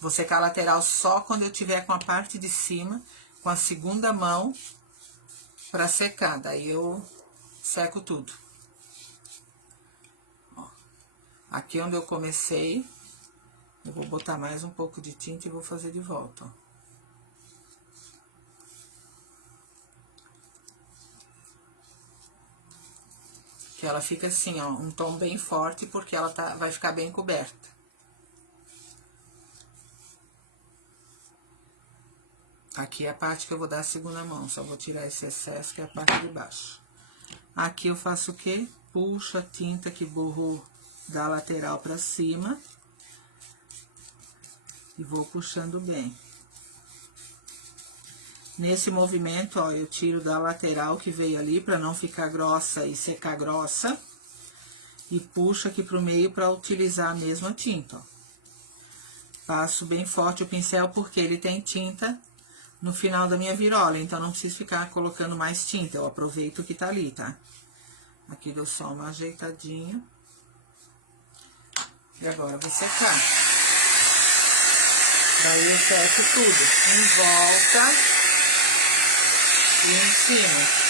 Vou secar a lateral só quando eu tiver com a parte de cima, com a segunda mão, pra secar. Daí eu seco tudo. Aqui onde eu comecei, eu vou botar mais um pouco de tinta e vou fazer de volta, ó. Que ela fica assim, ó, um tom bem forte, porque ela vai ficar bem coberta. Aqui é a parte que eu vou dar a segunda mão, só vou tirar esse excesso, que é a parte de baixo. Aqui eu faço o quê? Puxo a tinta que borrou da lateral pra cima e vou puxando bem. Nesse movimento, ó, eu tiro da lateral que veio ali pra não ficar grossa e secar grossa e puxo aqui pro meio pra utilizar a mesma tinta, ó. Passo bem forte o pincel porque ele tem tinta no final da minha virola, então não preciso ficar colocando mais tinta, eu aproveito o que tá ali, tá? Aqui dou só uma ajeitadinha. E agora eu vou secar. Daí eu seco tudo em volta. E em cima.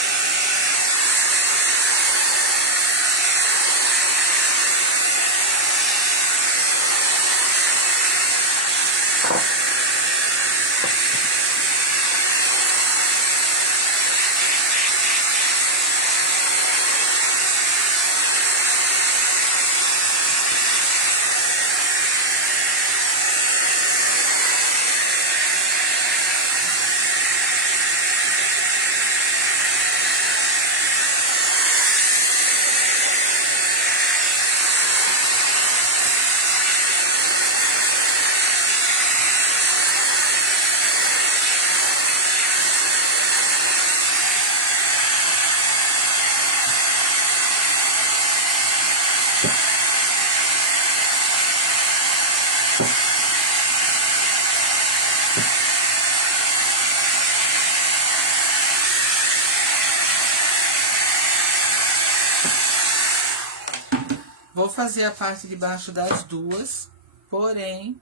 Vou fazer a parte de baixo das duas, porém,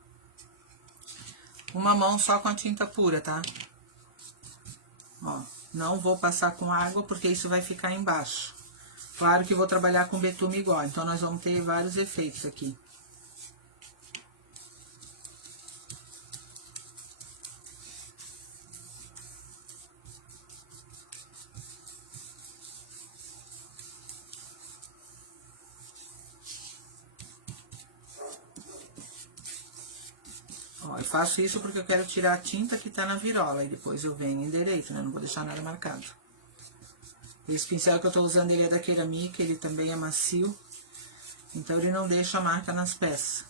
uma mão só com a tinta pura, tá? Ó, não vou passar com água porque isso vai ficar embaixo. Claro que vou trabalhar com betume igual, então nós vamos ter vários efeitos aqui. Ó, eu faço isso porque eu quero tirar a tinta que tá na virola, e depois eu venho endereito, né? Não vou deixar nada marcado. Esse pincel que eu tô usando, ele é da Ceramic, ele também é macio, então ele não deixa marca nas peças.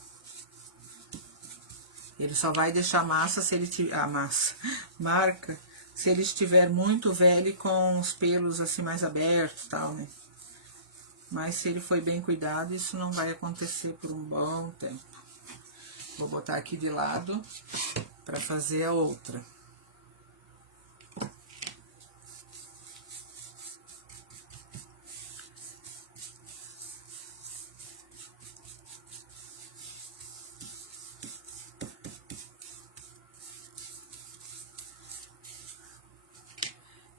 Ele só vai deixar massa se ele tiver... marca, se ele estiver muito velho e com os pelos assim mais abertos e tal, né? Mas se ele foi bem cuidado, isso não vai acontecer por um bom tempo. Vou botar aqui de lado para fazer a outra.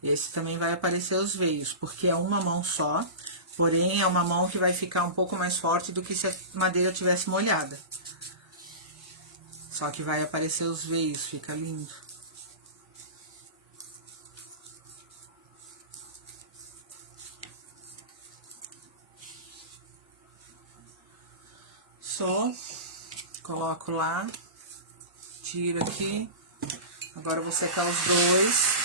Esse também vai aparecer os veios, porque é uma mão só, porém é uma mão que vai ficar um pouco mais forte do que se a madeira tivesse molhada. Só que vai aparecer os veios, fica lindo. Só coloco lá, tiro aqui. Agora eu vou secar os dois.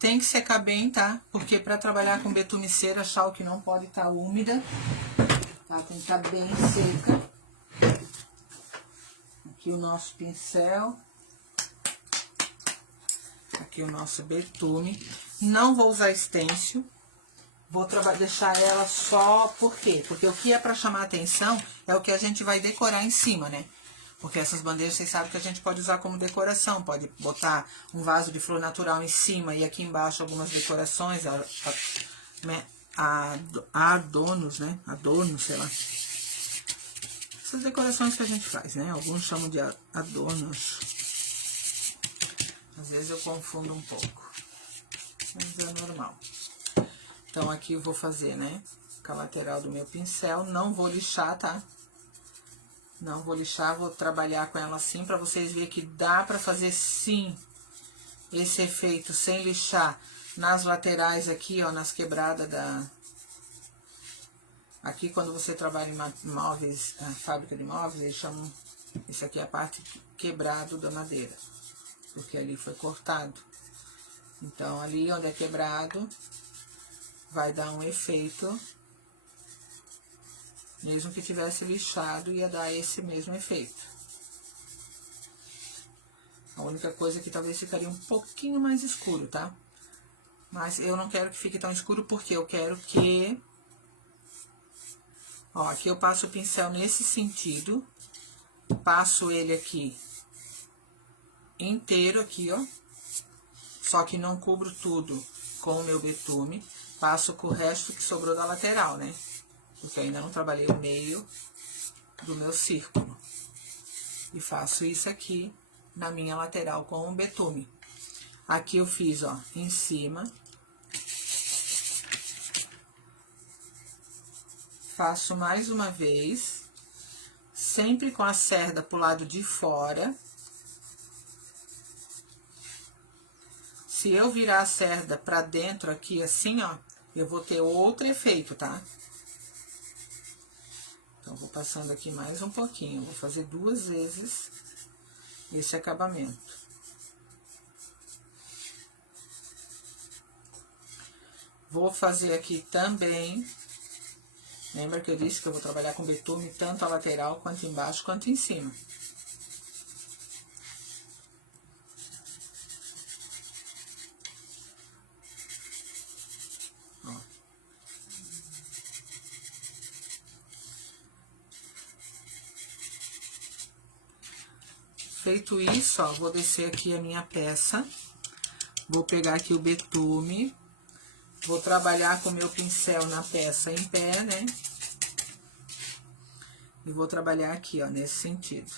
Tem que secar bem, tá? Porque para trabalhar com betume cera, a chalk não pode estar úmida, tá? Tem que estar bem seca. Aqui o nosso pincel. Aqui o nosso betume. Não vou usar stencil. Vou deixar ela só... Por quê? Porque o que é para chamar atenção é o que a gente vai decorar em cima, né? Porque essas bandejas, vocês sabem que a gente pode usar como decoração. Pode botar um vaso de flor natural em cima e aqui embaixo algumas decorações. Adornos, né? Adornos, sei lá. essas decorações que a gente faz, né? Alguns chamam de adornos. Às vezes eu confundo um pouco, mas é normal. Então, aqui eu vou fazer, né, com a lateral do meu pincel. Não vou lixar, tá? Não vou lixar, vou trabalhar com ela assim, pra vocês verem que dá pra fazer, sim, esse efeito sem lixar nas laterais aqui, ó, nas quebradas da... Aqui, quando você trabalha em móveis, fábrica de móveis, eles chamam... Isso aqui é a parte quebrado da madeira, porque ali foi cortado. Então, ali onde é quebrado, vai dar um efeito, mesmo que tivesse lixado, ia dar esse mesmo efeito. A única coisa que talvez ficaria um pouquinho mais escuro, tá? Mas eu não quero que fique tão escuro, porque eu quero que... Ó, aqui eu passo o pincel nesse sentido, passo ele aqui inteiro, aqui, ó. Só que não cubro tudo com o meu betume, passo com o resto que sobrou da lateral, né? Porque ainda não trabalhei o meio do meu círculo. E faço isso aqui na minha lateral com o betume. Aqui eu fiz, ó, em cima. Faço mais uma vez, sempre com a cerda pro lado de fora. Se eu virar a cerda pra dentro aqui, assim, ó, eu vou ter outro efeito, tá? Então, vou passando aqui mais um pouquinho. Vou fazer 2 vezes esse acabamento. Vou fazer aqui também... Lembra que eu disse que eu vou trabalhar com betume tanto a lateral, quanto embaixo, quanto em cima. Ó. Feito isso, ó, vou descer aqui a minha peça. Vou pegar aqui o betume. Vou trabalhar com o meu pincel na peça em pé, né? E vou trabalhar aqui, ó, nesse sentido.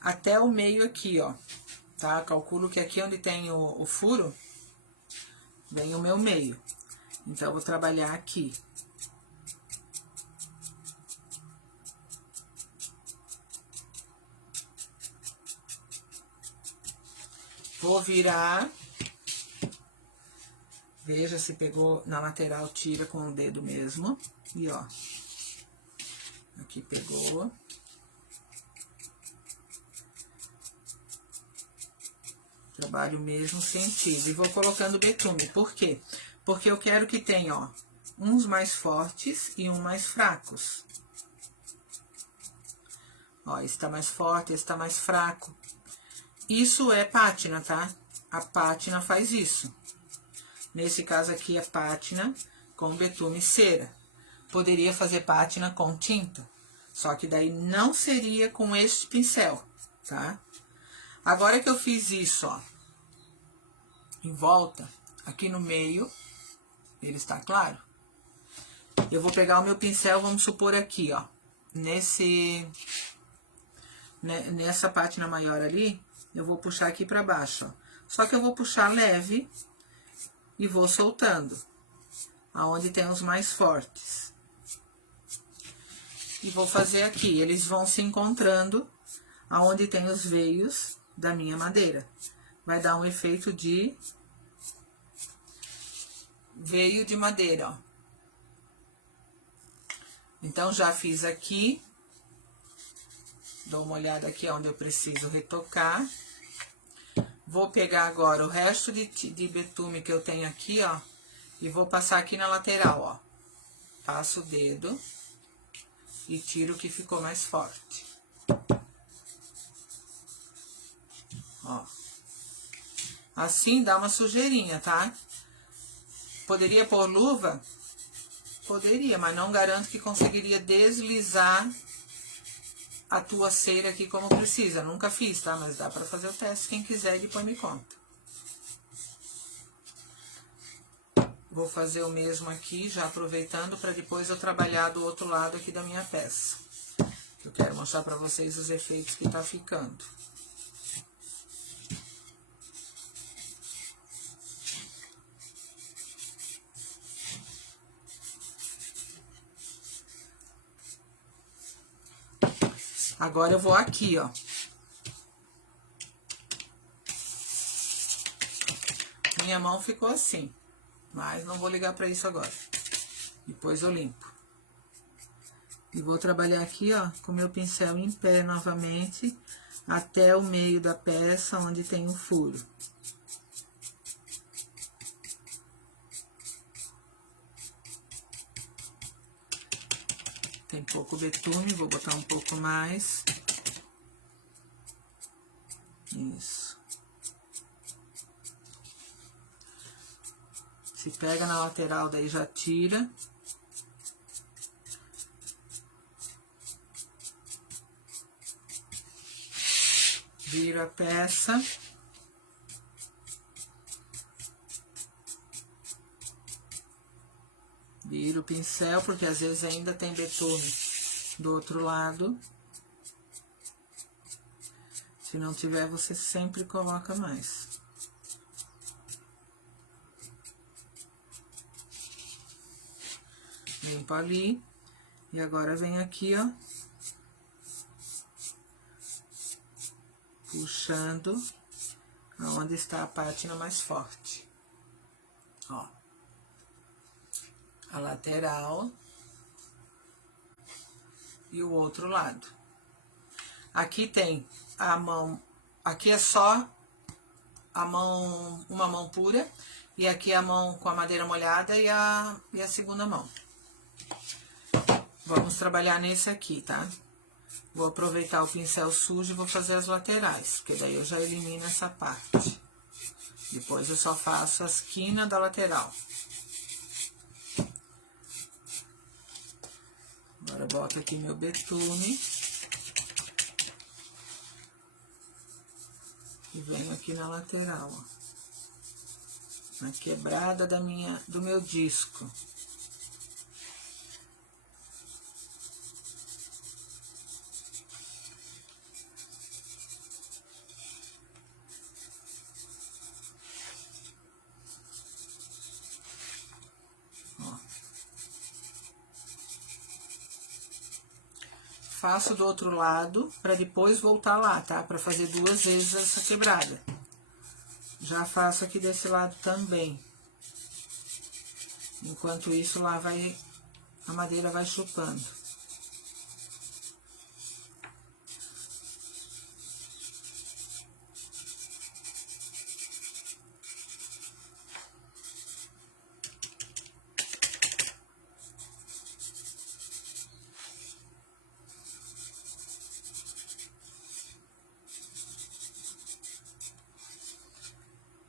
Até o meio aqui, ó, tá? Calculo que aqui onde tem o furo, vem o meu meio. Então, eu vou trabalhar aqui. Vou virar. Veja se pegou na lateral, tira com o dedo mesmo. E, ó, aqui pegou. Trabalho o mesmo sentido. E vou colocando betume. Por quê? Porque eu quero que tenha, ó, uns mais fortes e uns mais fracos. Ó, esse tá mais forte, esse tá mais fraco. Isso é pátina, tá? A pátina faz isso. Nesse caso aqui é pátina com betume e cera. Poderia fazer pátina com tinta, só que daí não seria com este pincel, tá? Agora que eu fiz isso, ó, em volta, aqui no meio, ele está claro? Eu vou pegar o meu pincel, vamos supor aqui, ó, nessa pátina maior ali, eu vou puxar aqui pra baixo, ó. Só que eu vou puxar leve e vou soltando, aonde tem os mais fortes. E vou fazer aqui, eles vão se encontrando aonde tem os veios da minha madeira. Vai dar um efeito de veio de madeira, ó. Então, já fiz aqui. Dou uma olhada aqui onde eu preciso retocar. Vou pegar agora o resto de betume que eu tenho aqui, ó. E vou passar aqui na lateral, ó. Passo o dedo e tiro o que ficou mais forte. Ó. Assim dá uma sujeirinha, tá? Poderia pôr luva? Poderia, mas não garanto que conseguiria deslizar a tua cera aqui como precisa. Nunca fiz, tá? Mas dá pra fazer o teste. Quem quiser, depois me conta. Vou fazer o mesmo aqui, já aproveitando para depois eu trabalhar do outro lado aqui da minha peça. Eu quero mostrar para vocês os efeitos que tá ficando. Agora eu vou aqui, ó. Minha mão ficou assim, mas não vou ligar para isso agora. Depois eu limpo. E vou trabalhar aqui, ó, com meu pincel em pé novamente, até o meio da peça, onde tem o furo. Tem pouco betume, vou botar um pouco mais. Isso. Se pega na lateral, daí já tira. Viro a peça. Viro o pincel, porque às vezes ainda tem betume do outro lado. Se não tiver, você sempre coloca mais. Limpo ali. E agora vem aqui, ó. Puxando aonde está a pátina mais forte. Ó. A lateral. E o outro lado. Aqui tem a mão, aqui é só a mão, uma mão pura, e aqui a mão com a madeira molhada e a segunda mão. Vamos trabalhar nesse aqui, tá? Vou aproveitar o pincel sujo e vou fazer as laterais, porque daí eu já elimino essa parte. Depois eu só faço a esquina da lateral. Agora eu boto aqui meu betume. E venho aqui na lateral, ó. Na quebrada do meu disco. Ó. Faço do outro lado, para depois voltar lá, tá? Para fazer 2 vezes essa quebrada. Já faço aqui desse lado também. Enquanto isso, lá vai, a madeira vai chupando.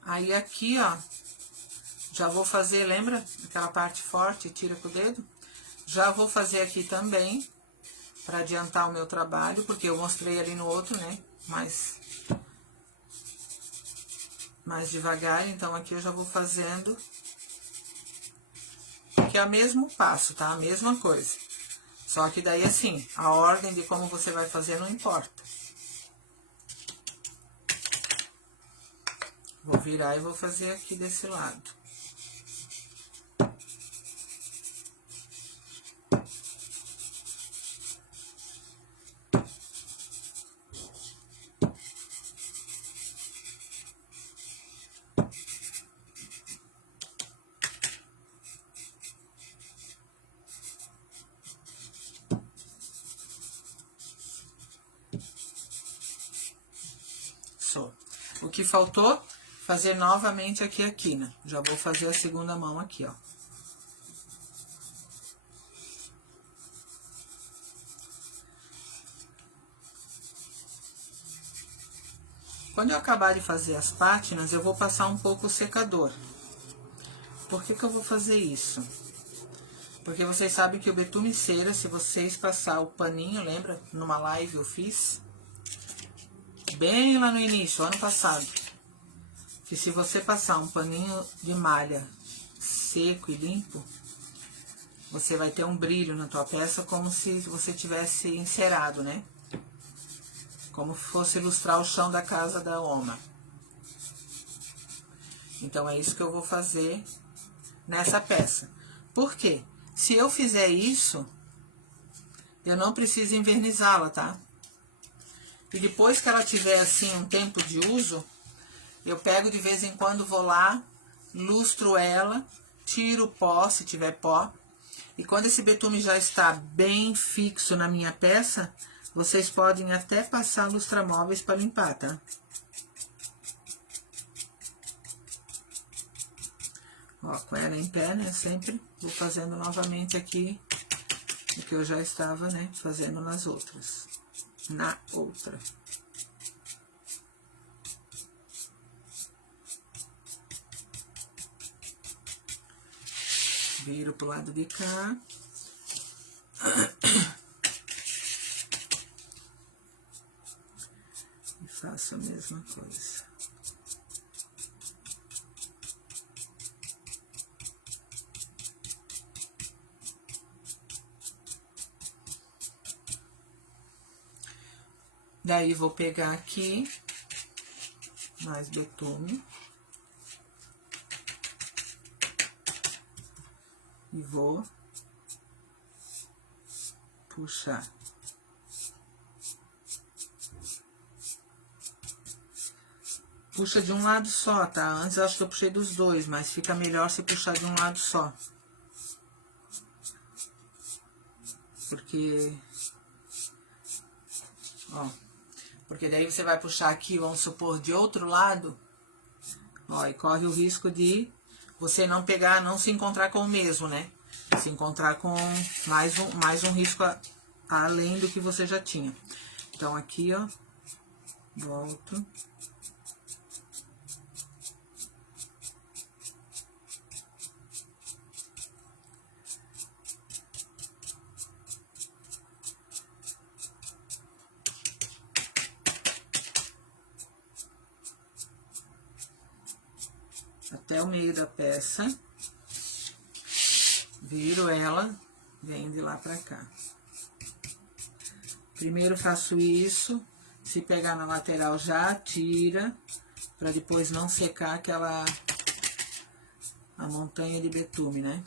Aí aqui, ó, já vou fazer, lembra? Aquela parte forte, tira com o dedo? Já vou fazer aqui também, para adiantar o meu trabalho, porque eu mostrei ali no outro, né? Mais devagar, então aqui eu já vou fazendo. Que é o mesmo passo, tá? A mesma coisa. Só que daí, assim, a ordem de como você vai fazer não importa. Vou virar e vou fazer aqui desse lado. Só. O que faltou? Fazer novamente aqui a quina. Já vou fazer a segunda mão aqui, ó. Quando eu acabar de fazer as pátinas, eu vou passar um pouco o secador. Por que que eu vou fazer isso? Porque vocês sabem que o betume cera, se vocês passar o paninho, lembra? Numa live eu fiz, bem lá no início, ano passado, que se você passar um paninho de malha seco e limpo, você vai ter um brilho na tua peça, como se você tivesse encerado, né? Como fosse ilustrar o chão da casa da Oma. Então, é isso que eu vou fazer nessa peça. Por quê? Se eu fizer isso, eu não preciso envernizá-la, tá? E depois que ela tiver, assim, um tempo de uso, eu pego de vez em quando, vou lá, lustro ela, tiro o pó, se tiver pó. E quando esse betume já está bem fixo na minha peça, vocês podem até passar lustramóveis para limpar, tá? Ó, com ela em pé, né, sempre vou fazendo novamente aqui o que eu já estava, né, fazendo nas outras. Na outra. Viro pro lado de cá. E faço a mesma coisa. Daí, vou pegar aqui mais betume. E vou puxar. Puxa de um lado só, tá? Antes eu acho que eu puxei dos dois, mas fica melhor se puxar de um lado só. Porque... ó... porque daí você vai puxar aqui, vamos supor, de outro lado, ó, e corre o risco de você não pegar, não se encontrar com o mesmo, né? Se encontrar com mais um risco além do que você já tinha. Então, aqui, ó, volto. Até o meio da peça, viro ela, venho de lá pra cá. Primeiro faço isso, se pegar na lateral já tira, pra depois não secar a montanha de betume, né?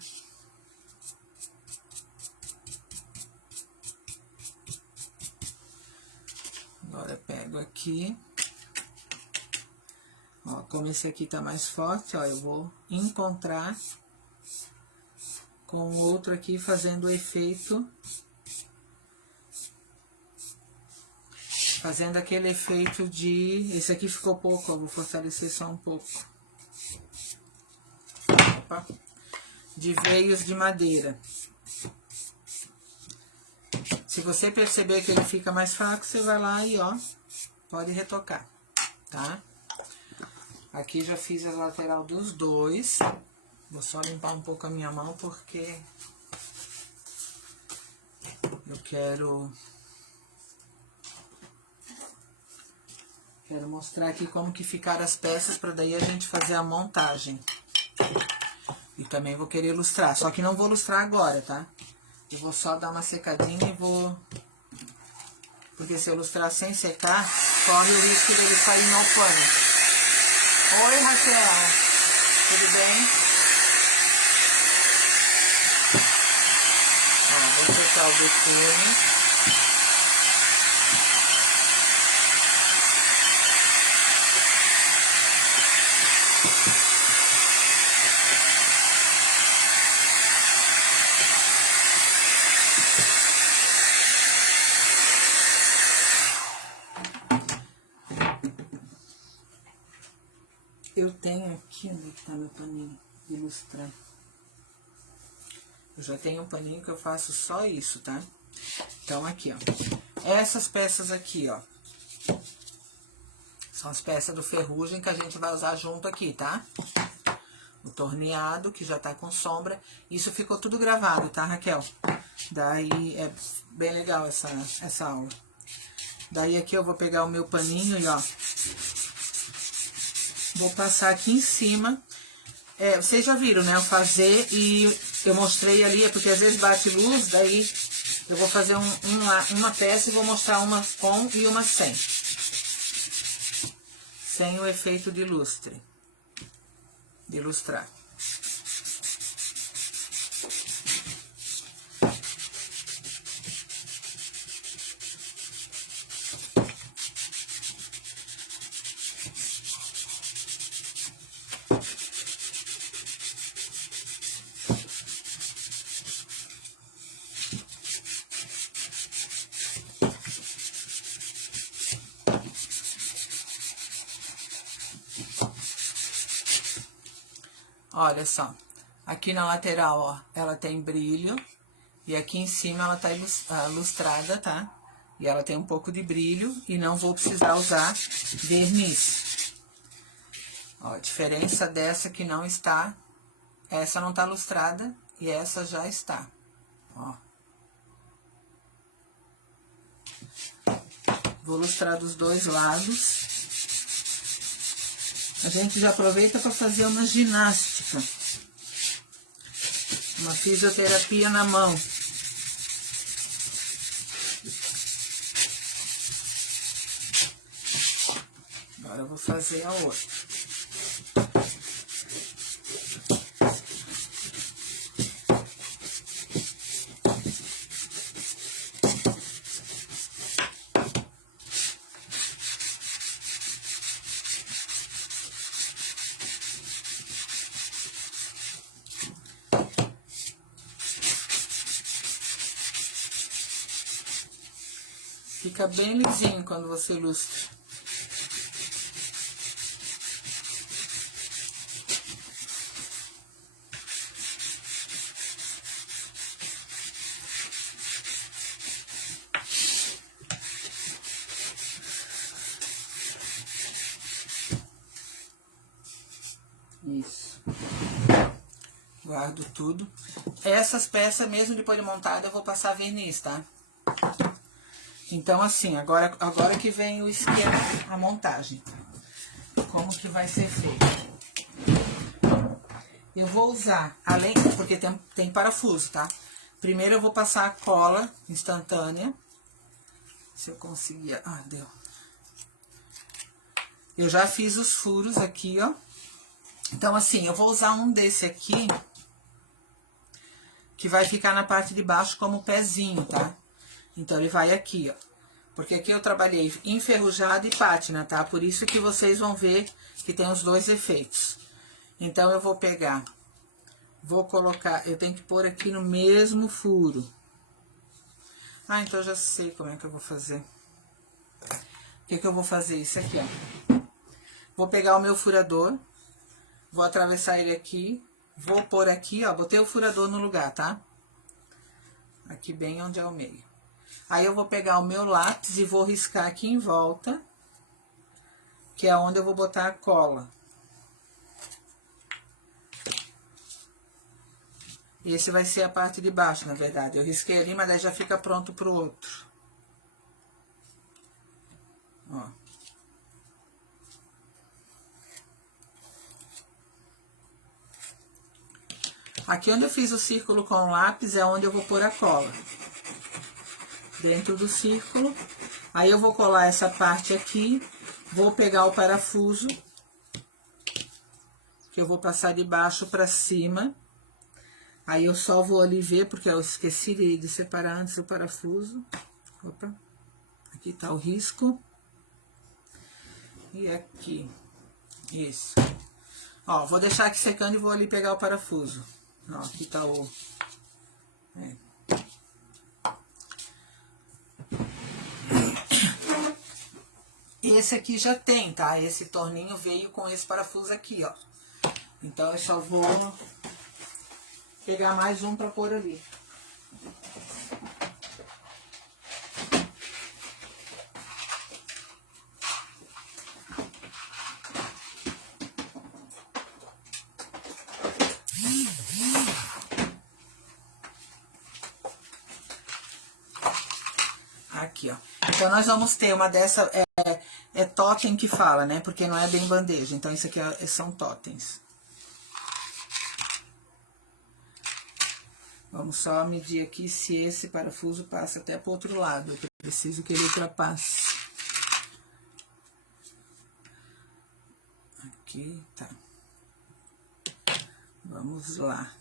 Agora pego aqui. Ó, como esse aqui tá mais forte, ó, eu vou encontrar com o outro aqui, fazendo o efeito, fazendo aquele efeito de... esse aqui ficou pouco, ó, vou fortalecer só um pouco. Opa. De veios de madeira. Se você perceber que ele fica mais fraco, você vai lá e, ó, pode retocar, tá? Aqui já fiz a lateral dos dois. Vou só limpar um pouco a minha mão, porque eu quero mostrar aqui como que ficaram as peças, para daí a gente fazer a montagem. E também vou querer lustrar, só que não vou lustrar agora, tá? Eu vou só dar uma secadinha e vou... porque se eu lustrar sem secar, corre o risco dele sair no pano. Oi, Raquel, tudo bem? Ó, vou secar o betume. Eu tenho aqui, onde está meu paninho de ilustrar? Eu já tenho um paninho que eu faço só isso, tá? Então, aqui, ó. Essas peças aqui, ó. São as peças do ferrugem que a gente vai usar junto aqui, tá? O torneado, que já tá com sombra. Isso ficou tudo gravado, tá, Raquel? Daí, é bem legal essa aula. Daí, aqui eu vou pegar o meu paninho e, ó... vou passar aqui em cima. Vocês já viram, né? Eu fazer e eu mostrei ali, porque às vezes bate luz, daí eu vou fazer uma peça e vou mostrar uma com e uma sem. Sem o efeito de lustre. De ilustrar. Olha só, aqui na lateral, ó, ela tem brilho, e aqui em cima ela tá lustrada, tá? E ela tem um pouco de brilho, e não vou precisar usar verniz. Ó, a diferença dessa que não está, essa não tá lustrada, e essa já está, ó. Vou lustrar dos dois lados. A gente já aproveita para fazer uma ginástica, uma fisioterapia na mão. Agora eu vou fazer a outra. Fica bem lisinho quando você lustra. Isso. Guardo tudo. Essas peças, mesmo depois de montada, eu vou passar verniz, tá? Então, assim, agora que vem o esquema, a montagem. Como que vai ser feito? Eu vou usar, além, porque tem parafuso, tá? Primeiro eu vou passar a cola instantânea. Se eu conseguir... Ah, deu. Eu já fiz os furos aqui, ó. Então, assim, eu vou usar um desse aqui, que vai ficar na parte de baixo como pezinho, tá? Então, ele vai aqui, ó. Porque aqui eu trabalhei enferrujado e pátina, tá? Por isso que vocês vão ver que tem os dois efeitos. Então, eu vou pegar, vou colocar, eu tenho que pôr aqui no mesmo furo. Ah, então eu já sei como é que eu vou fazer. O que que eu vou fazer? Isso aqui, ó. Vou pegar o meu furador, vou atravessar ele aqui, vou pôr aqui, ó, botei o furador no lugar, tá? Aqui bem onde é o meio. Aí eu vou pegar o meu lápis e vou riscar aqui em volta, que é onde eu vou botar a cola. Esse vai ser a parte de baixo, na verdade. Eu risquei ali, mas daí já fica pronto pro outro. Ó. Aqui onde eu fiz o círculo com o lápis é onde eu vou pôr a cola. Dentro do círculo. Aí eu vou colar essa parte aqui, vou pegar o parafuso, que eu vou passar de baixo pra cima. Aí eu só vou ali ver, porque eu esqueci de separar antes o parafuso. Opa, aqui tá o risco. E aqui, isso. Ó, vou deixar aqui secando e vou ali pegar o parafuso. Ó, aqui tá o... Esse aqui já tem, tá? Esse torninho veio com esse parafuso aqui, ó. Então, eu só vou pegar mais um pra pôr ali. Aqui, ó. Então, nós vamos ter uma dessa... É totem que fala, né? Porque não é bem bandeja. Então, isso aqui são totens. Vamos só medir aqui se esse parafuso passa até pro outro lado. Eu preciso que ele ultrapasse. Aqui, tá. Vamos lá.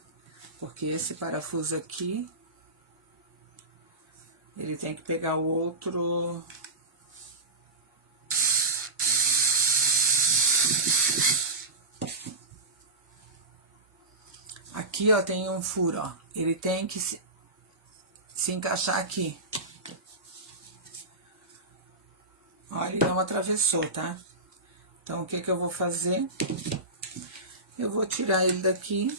Porque esse parafuso aqui, ele tem que pegar o outro... Aqui, ó, tem um furo, ó. Ele tem que se encaixar aqui. Ó, ele não atravessou, tá? Então, o que que eu vou fazer? Eu vou tirar ele daqui.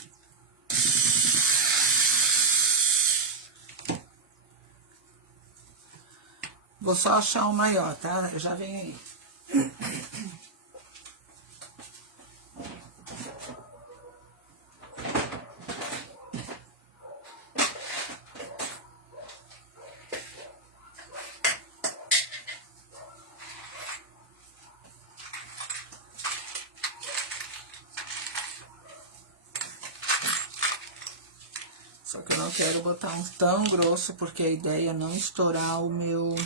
Vou só achar o maior, tá? Eu já venho aí. Só que eu não quero botar um tão grosso, porque a ideia é não estourar o meu...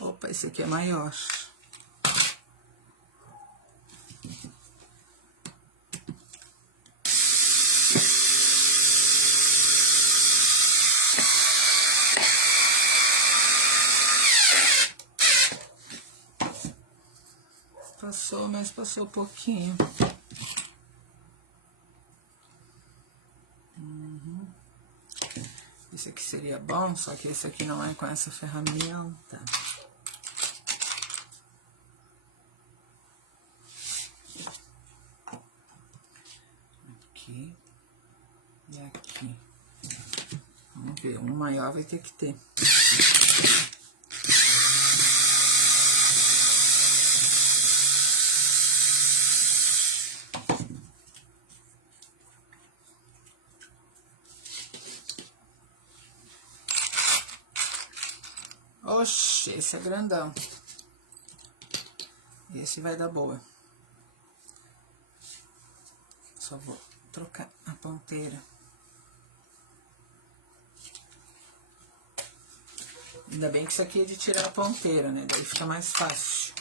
Opa, esse aqui é maior. Passou, mas passou pouquinho. Esse aqui seria bom, só que esse aqui não é com essa ferramenta. Aqui e aqui. Vamos ver, um maior vai ter que ter. Oxe, esse é grandão. Esse vai dar boa. Só vou trocar a ponteira. Ainda bem que isso aqui é de tirar a ponteira, né? Daí fica mais fácil.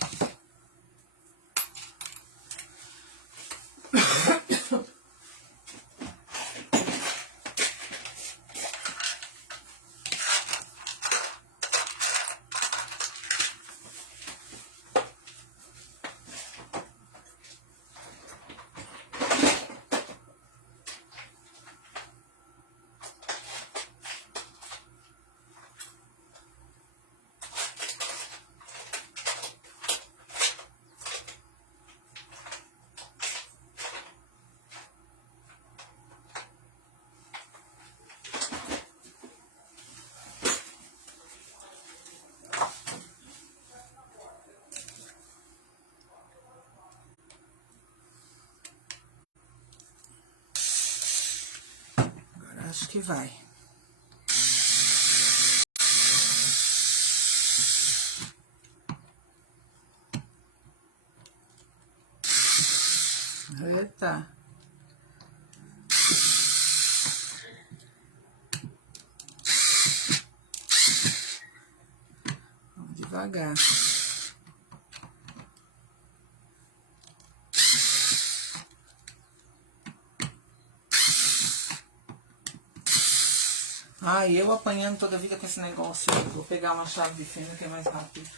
Acho que vai. Eita. Vamos devagar. Ah, e eu apanhando toda a vida com esse negócio. Vou pegar uma chave de fenda que é mais rápido.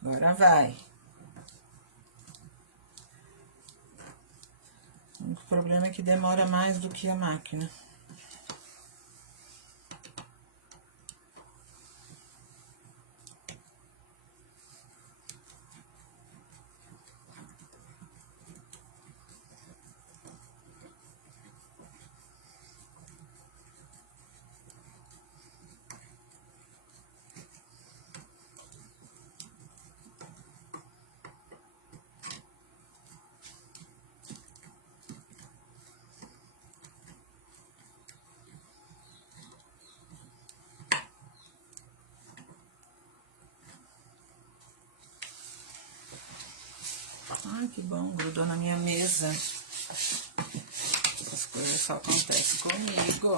Agora vai. O único problema é que demora mais do que a máquina. que bom, grudou na minha mesa. Essas coisas só acontecem comigo.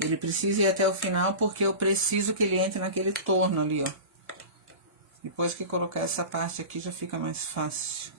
Ele precisa ir até o final porque eu preciso que ele entre naquele torno ali, ó. Depois que colocar essa parte aqui já fica mais fácil.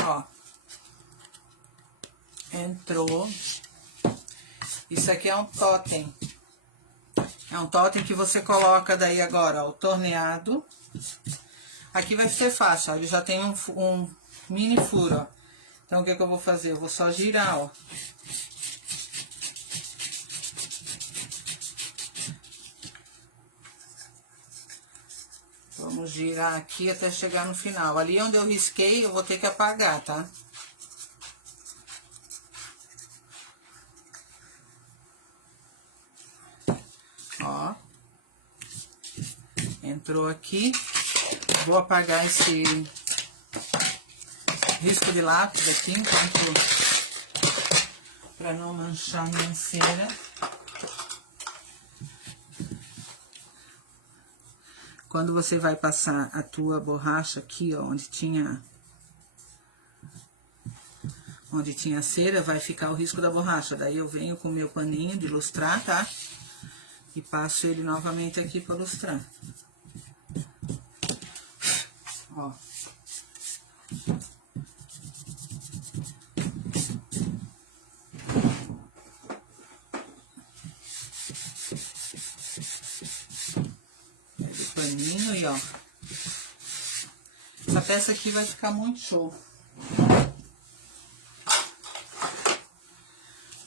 Ó, entrou. Isso aqui é um totem. É um totem que você coloca daí agora, ó, o torneado. Aqui vai ser fácil, ó, ele já tem um mini furo, ó. Então, o que que eu vou fazer? Eu vou só girar, ó. Vamos girar aqui até chegar no final. Ali onde eu risquei, eu vou ter que apagar, tá? Ó. Entrou aqui. Vou apagar esse risco de lápis aqui, para não manchar minha cera. Quando você vai passar a tua borracha aqui, ó, onde tinha cera, vai ficar o risco da borracha. Daí eu venho com o meu paninho de lustrar, tá? E passo ele novamente aqui para lustrar. Ó. Pega o paninho e ó. Essa peça aqui vai ficar muito show.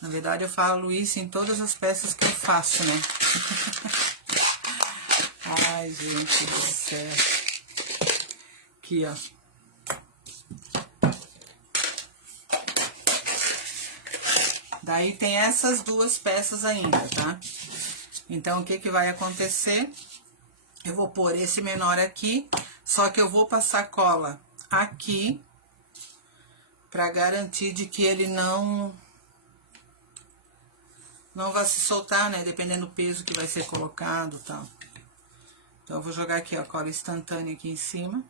Na verdade, eu falo isso em todas as peças que eu faço, né? Ai, gente do céu. Aqui, ó. Daí tem essas duas peças ainda, tá? Então, o que que vai acontecer? Eu vou pôr esse menor aqui, só que eu vou passar cola aqui, pra garantir de que ele não vai se soltar, né? Dependendo do peso que vai ser colocado e tal. Então, eu vou jogar aqui, ó, cola instantânea aqui em cima.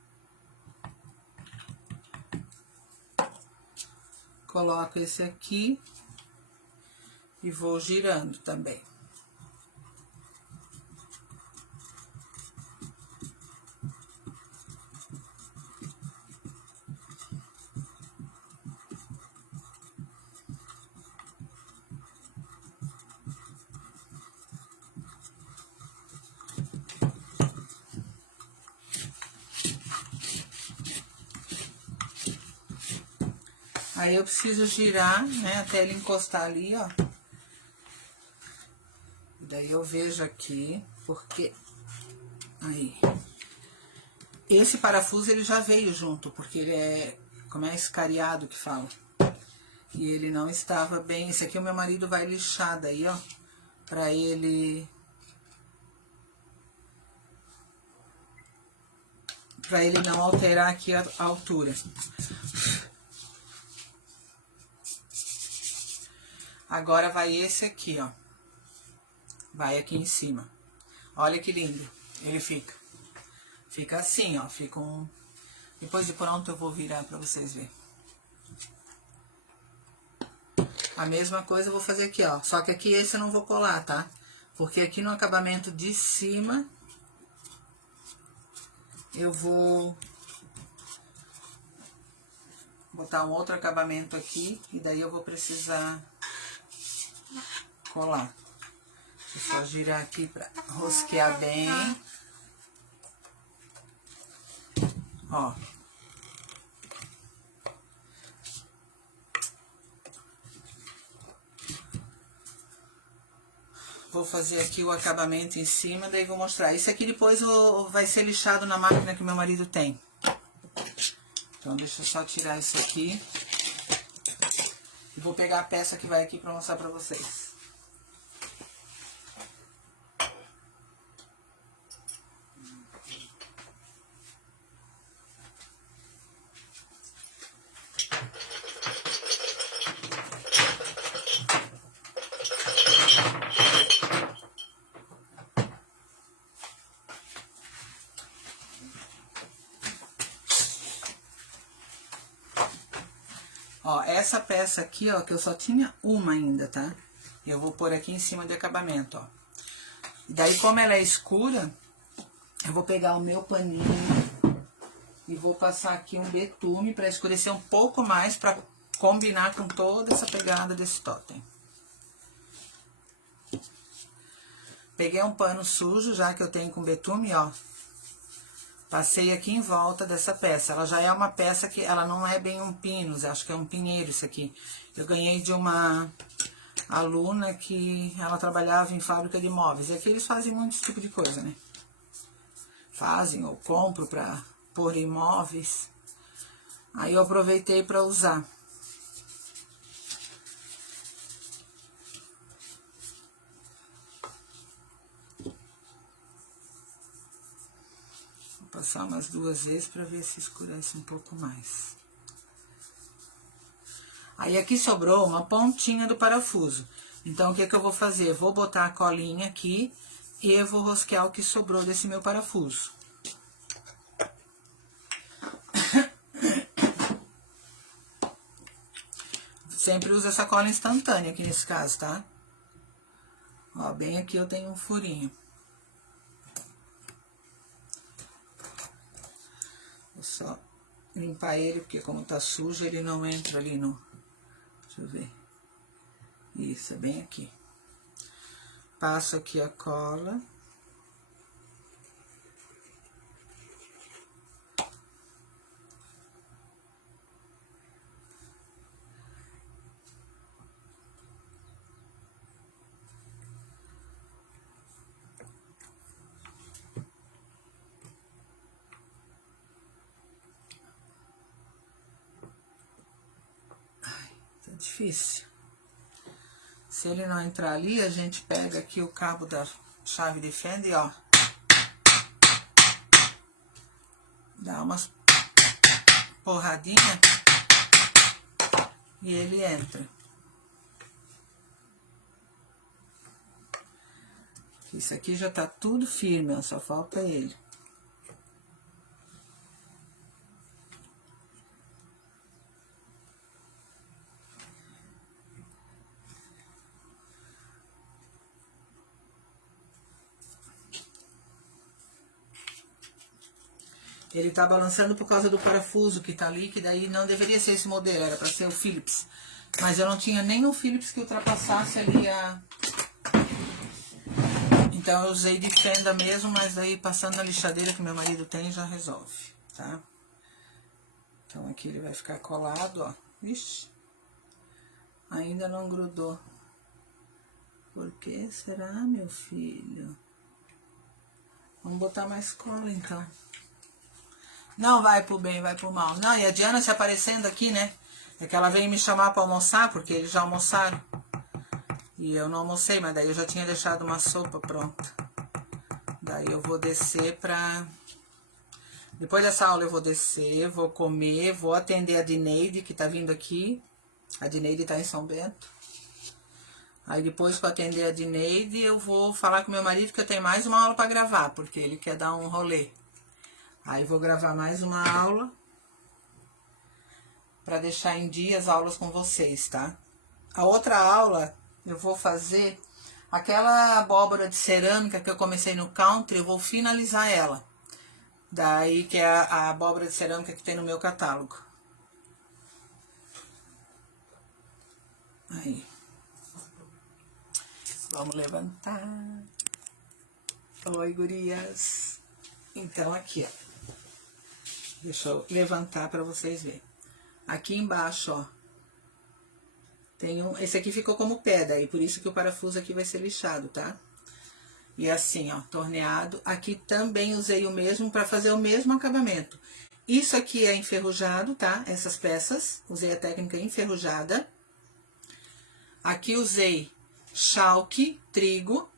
Coloco esse aqui e vou girando também. Aí eu preciso girar, né, até ele encostar ali, ó. E daí eu vejo aqui, porque... Aí. Esse parafuso, ele já veio junto, porque ele é... Como é escariado que fala. E ele não estava bem... Esse aqui o meu marido vai lixar daí, ó. Pra ele... Pra ele não alterar aqui a altura. Agora vai esse aqui, ó. Vai aqui em cima. Olha que lindo. Ele fica. Fica assim, ó. Fica um... Depois de pronto eu vou virar pra vocês verem. A mesma coisa eu vou fazer aqui, ó. Só que aqui esse eu não vou colar, tá? Porque aqui no acabamento de cima... Eu vou... botar um outro acabamento aqui. E daí eu vou precisar... colar. Deixa eu só girar aqui pra rosquear bem. Ó. Vou fazer aqui o acabamento em cima, daí vou mostrar. Esse aqui depois vai ser lixado na máquina que meu marido tem. Então deixa eu só tirar isso aqui. E vou pegar a peça que vai aqui pra mostrar pra vocês. Ó, essa peça aqui, ó, que eu só tinha uma ainda, tá? Eu vou pôr aqui em cima de acabamento, ó. E daí, como ela é escura, eu vou pegar o meu paninho e vou passar aqui um betume pra escurecer um pouco mais, pra combinar com toda essa pegada desse totem. Peguei um pano sujo, já que eu tenho com betume, ó. Passei aqui em volta dessa peça. Ela já é uma peça que ela não é bem um pinus, acho que é um pinheiro isso aqui. Eu ganhei de uma aluna que ela trabalhava em fábrica de móveis. E aqui eles fazem muito esse tipo de coisa, né? Fazem ou compro pra pôr em móveis. Aí eu aproveitei pra usar. Passar umas 2 vezes para ver se escurece um pouco mais. Aí aqui sobrou uma pontinha do parafuso. Então o que que eu vou fazer? Vou botar a colinha aqui e eu vou rosquear o que sobrou desse meu parafuso. Sempre uso essa cola instantânea aqui nesse caso, tá? Ó, bem aqui eu tenho um furinho. Vou só limpar ele, porque como tá sujo, ele não entra ali no... Deixa eu ver. Isso, é bem aqui. Passo aqui a cola. Difícil. Se ele não entrar ali, a gente pega aqui o cabo da chave de fenda e ó, dá umas porradinhas e ele entra. Isso aqui já tá tudo firme, ó, só falta ele. Ele tá balançando por causa do parafuso que tá ali, que daí não deveria ser esse modelo, era pra ser o Philips. Mas eu não tinha nem um Philips que ultrapassasse ali a... Então eu usei de fenda mesmo, mas daí passando na lixadeira que meu marido tem já resolve, tá? Então aqui ele vai ficar colado, ó. Ixi, ainda não grudou. Por que será, meu filho? Vamos botar mais cola então. Não vai pro bem, vai pro mal. Não, e a Diana se aparecendo aqui, né? É que ela veio me chamar pra almoçar, porque eles já almoçaram. E eu não almocei, mas daí eu já tinha deixado uma sopa pronta. Daí eu vou descer pra... Depois dessa aula eu vou descer, vou comer, vou atender a Dineide, que tá vindo aqui. A Dineide tá em São Bento. Aí depois que eu atender a Dineide, eu vou falar com meu marido que eu tenho mais uma aula pra gravar, porque ele quer dar um rolê. Aí vou gravar mais uma aula para deixar em dia as aulas com vocês, tá? A outra aula eu vou fazer aquela abóbora de cerâmica que eu comecei no country, eu vou finalizar ela. Daí que é a abóbora de cerâmica que tem no meu catálogo. Aí. Vamos levantar. Oi, gurias. Então aqui, ó. Deixa eu levantar para vocês verem. Aqui embaixo, ó, tem um... Esse aqui ficou como pedra, e por isso que o parafuso aqui vai ser lixado, tá? E assim, ó, torneado. Aqui também usei o mesmo para fazer o mesmo acabamento. Isso aqui é enferrujado, tá? Essas peças, usei a técnica enferrujada. Aqui usei chalque, trigo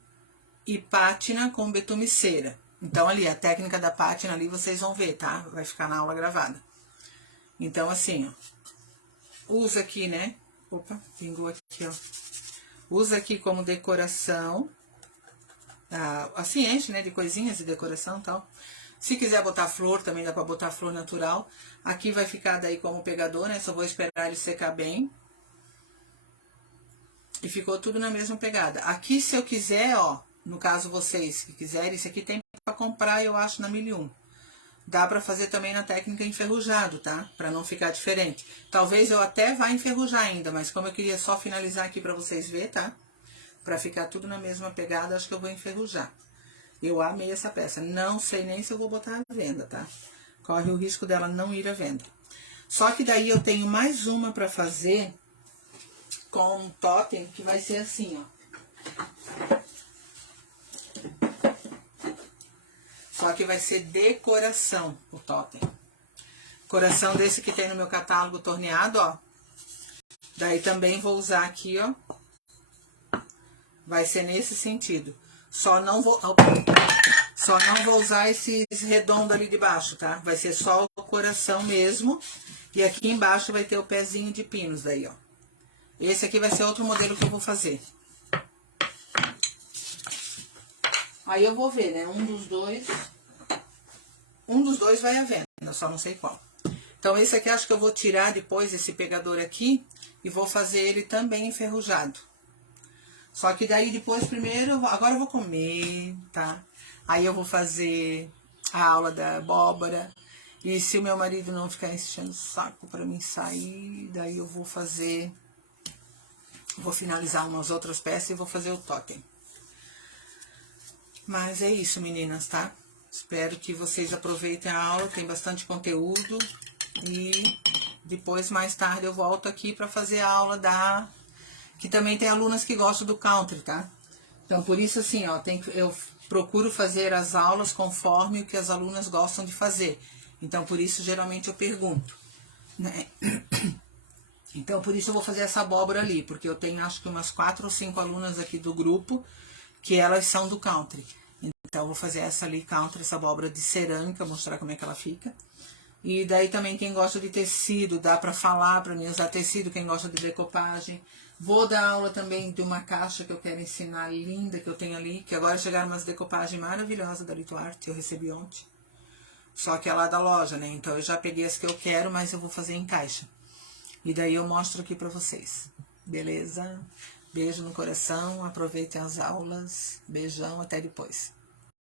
e pátina com betume cera. Então, ali, a técnica da pátina ali, vocês vão ver, tá? Vai ficar na aula gravada. Então, assim, ó. Usa aqui, né? Opa, pingou aqui, ó. Usa aqui como decoração. Assim enche, né? De coisinhas de decoração e tal. Se quiser botar flor, também dá pra botar flor natural. Aqui vai ficar daí como pegador, né? Só vou esperar ele secar bem. E ficou tudo na mesma pegada. Aqui, se eu quiser, ó, no caso vocês que quiserem, isso aqui tem pra comprar, eu acho, na 1001. Dá pra fazer também na técnica enferrujado, tá? Pra não ficar diferente. Talvez eu até vá enferrujar ainda, mas como eu queria só finalizar aqui pra vocês verem, tá? Pra ficar tudo na mesma pegada, acho que eu vou enferrujar. Eu amei essa peça. Não sei nem se eu vou botar à venda, tá? Corre o risco dela não ir à venda. Só que daí eu tenho mais uma pra fazer com um totem que vai ser assim, ó. Só que vai ser decoração o totem. Coração desse que tem no meu catálogo torneado, ó. Daí também vou usar aqui, ó. Vai ser nesse sentido. Só não vou usar esses redondos ali de baixo, tá? Vai ser só o coração mesmo. E aqui embaixo vai ter o pezinho de pinos daí, ó. Esse aqui vai ser outro modelo que eu vou fazer. Aí eu vou ver, né? Um dos dois vai à venda, só não sei qual. Então esse aqui acho que eu vou tirar depois esse pegador aqui e vou fazer ele também enferrujado. Só que daí depois primeiro, agora eu vou comer, tá? Aí eu vou fazer a aula da abóbora. E se o meu marido não ficar enchendo o saco pra mim sair, daí eu vou fazer... Vou finalizar umas outras peças e vou fazer o totem. Mas é isso, meninas, tá? Espero que vocês aproveitem a aula, tem bastante conteúdo. E depois, mais tarde, eu volto aqui pra fazer a aula da... Que também tem alunas que gostam do country, tá? Então, por isso, assim, ó, eu procuro fazer as aulas conforme o que as alunas gostam de fazer. Então, por isso, geralmente, eu pergunto, né? Então, por isso eu vou fazer essa abóbora ali, porque eu tenho, acho que umas 4 ou 5 alunas aqui do grupo, que elas são do country. Então, eu vou fazer essa ali, country, essa abóbora de cerâmica, mostrar como é que ela fica. E daí também quem gosta de tecido, dá pra falar pra mim usar tecido, quem gosta de decopagem. Vou dar aula também de uma caixa que eu quero ensinar, linda, que eu tenho ali, que agora chegaram umas decopagens maravilhosas da Lito Arte, eu recebi ontem. Só que é lá da loja, né? Então eu já peguei as que eu quero, mas eu vou fazer em caixa. E daí eu mostro aqui pra vocês. Beleza? Beijo no coração, aproveitem as aulas. Beijão, até depois.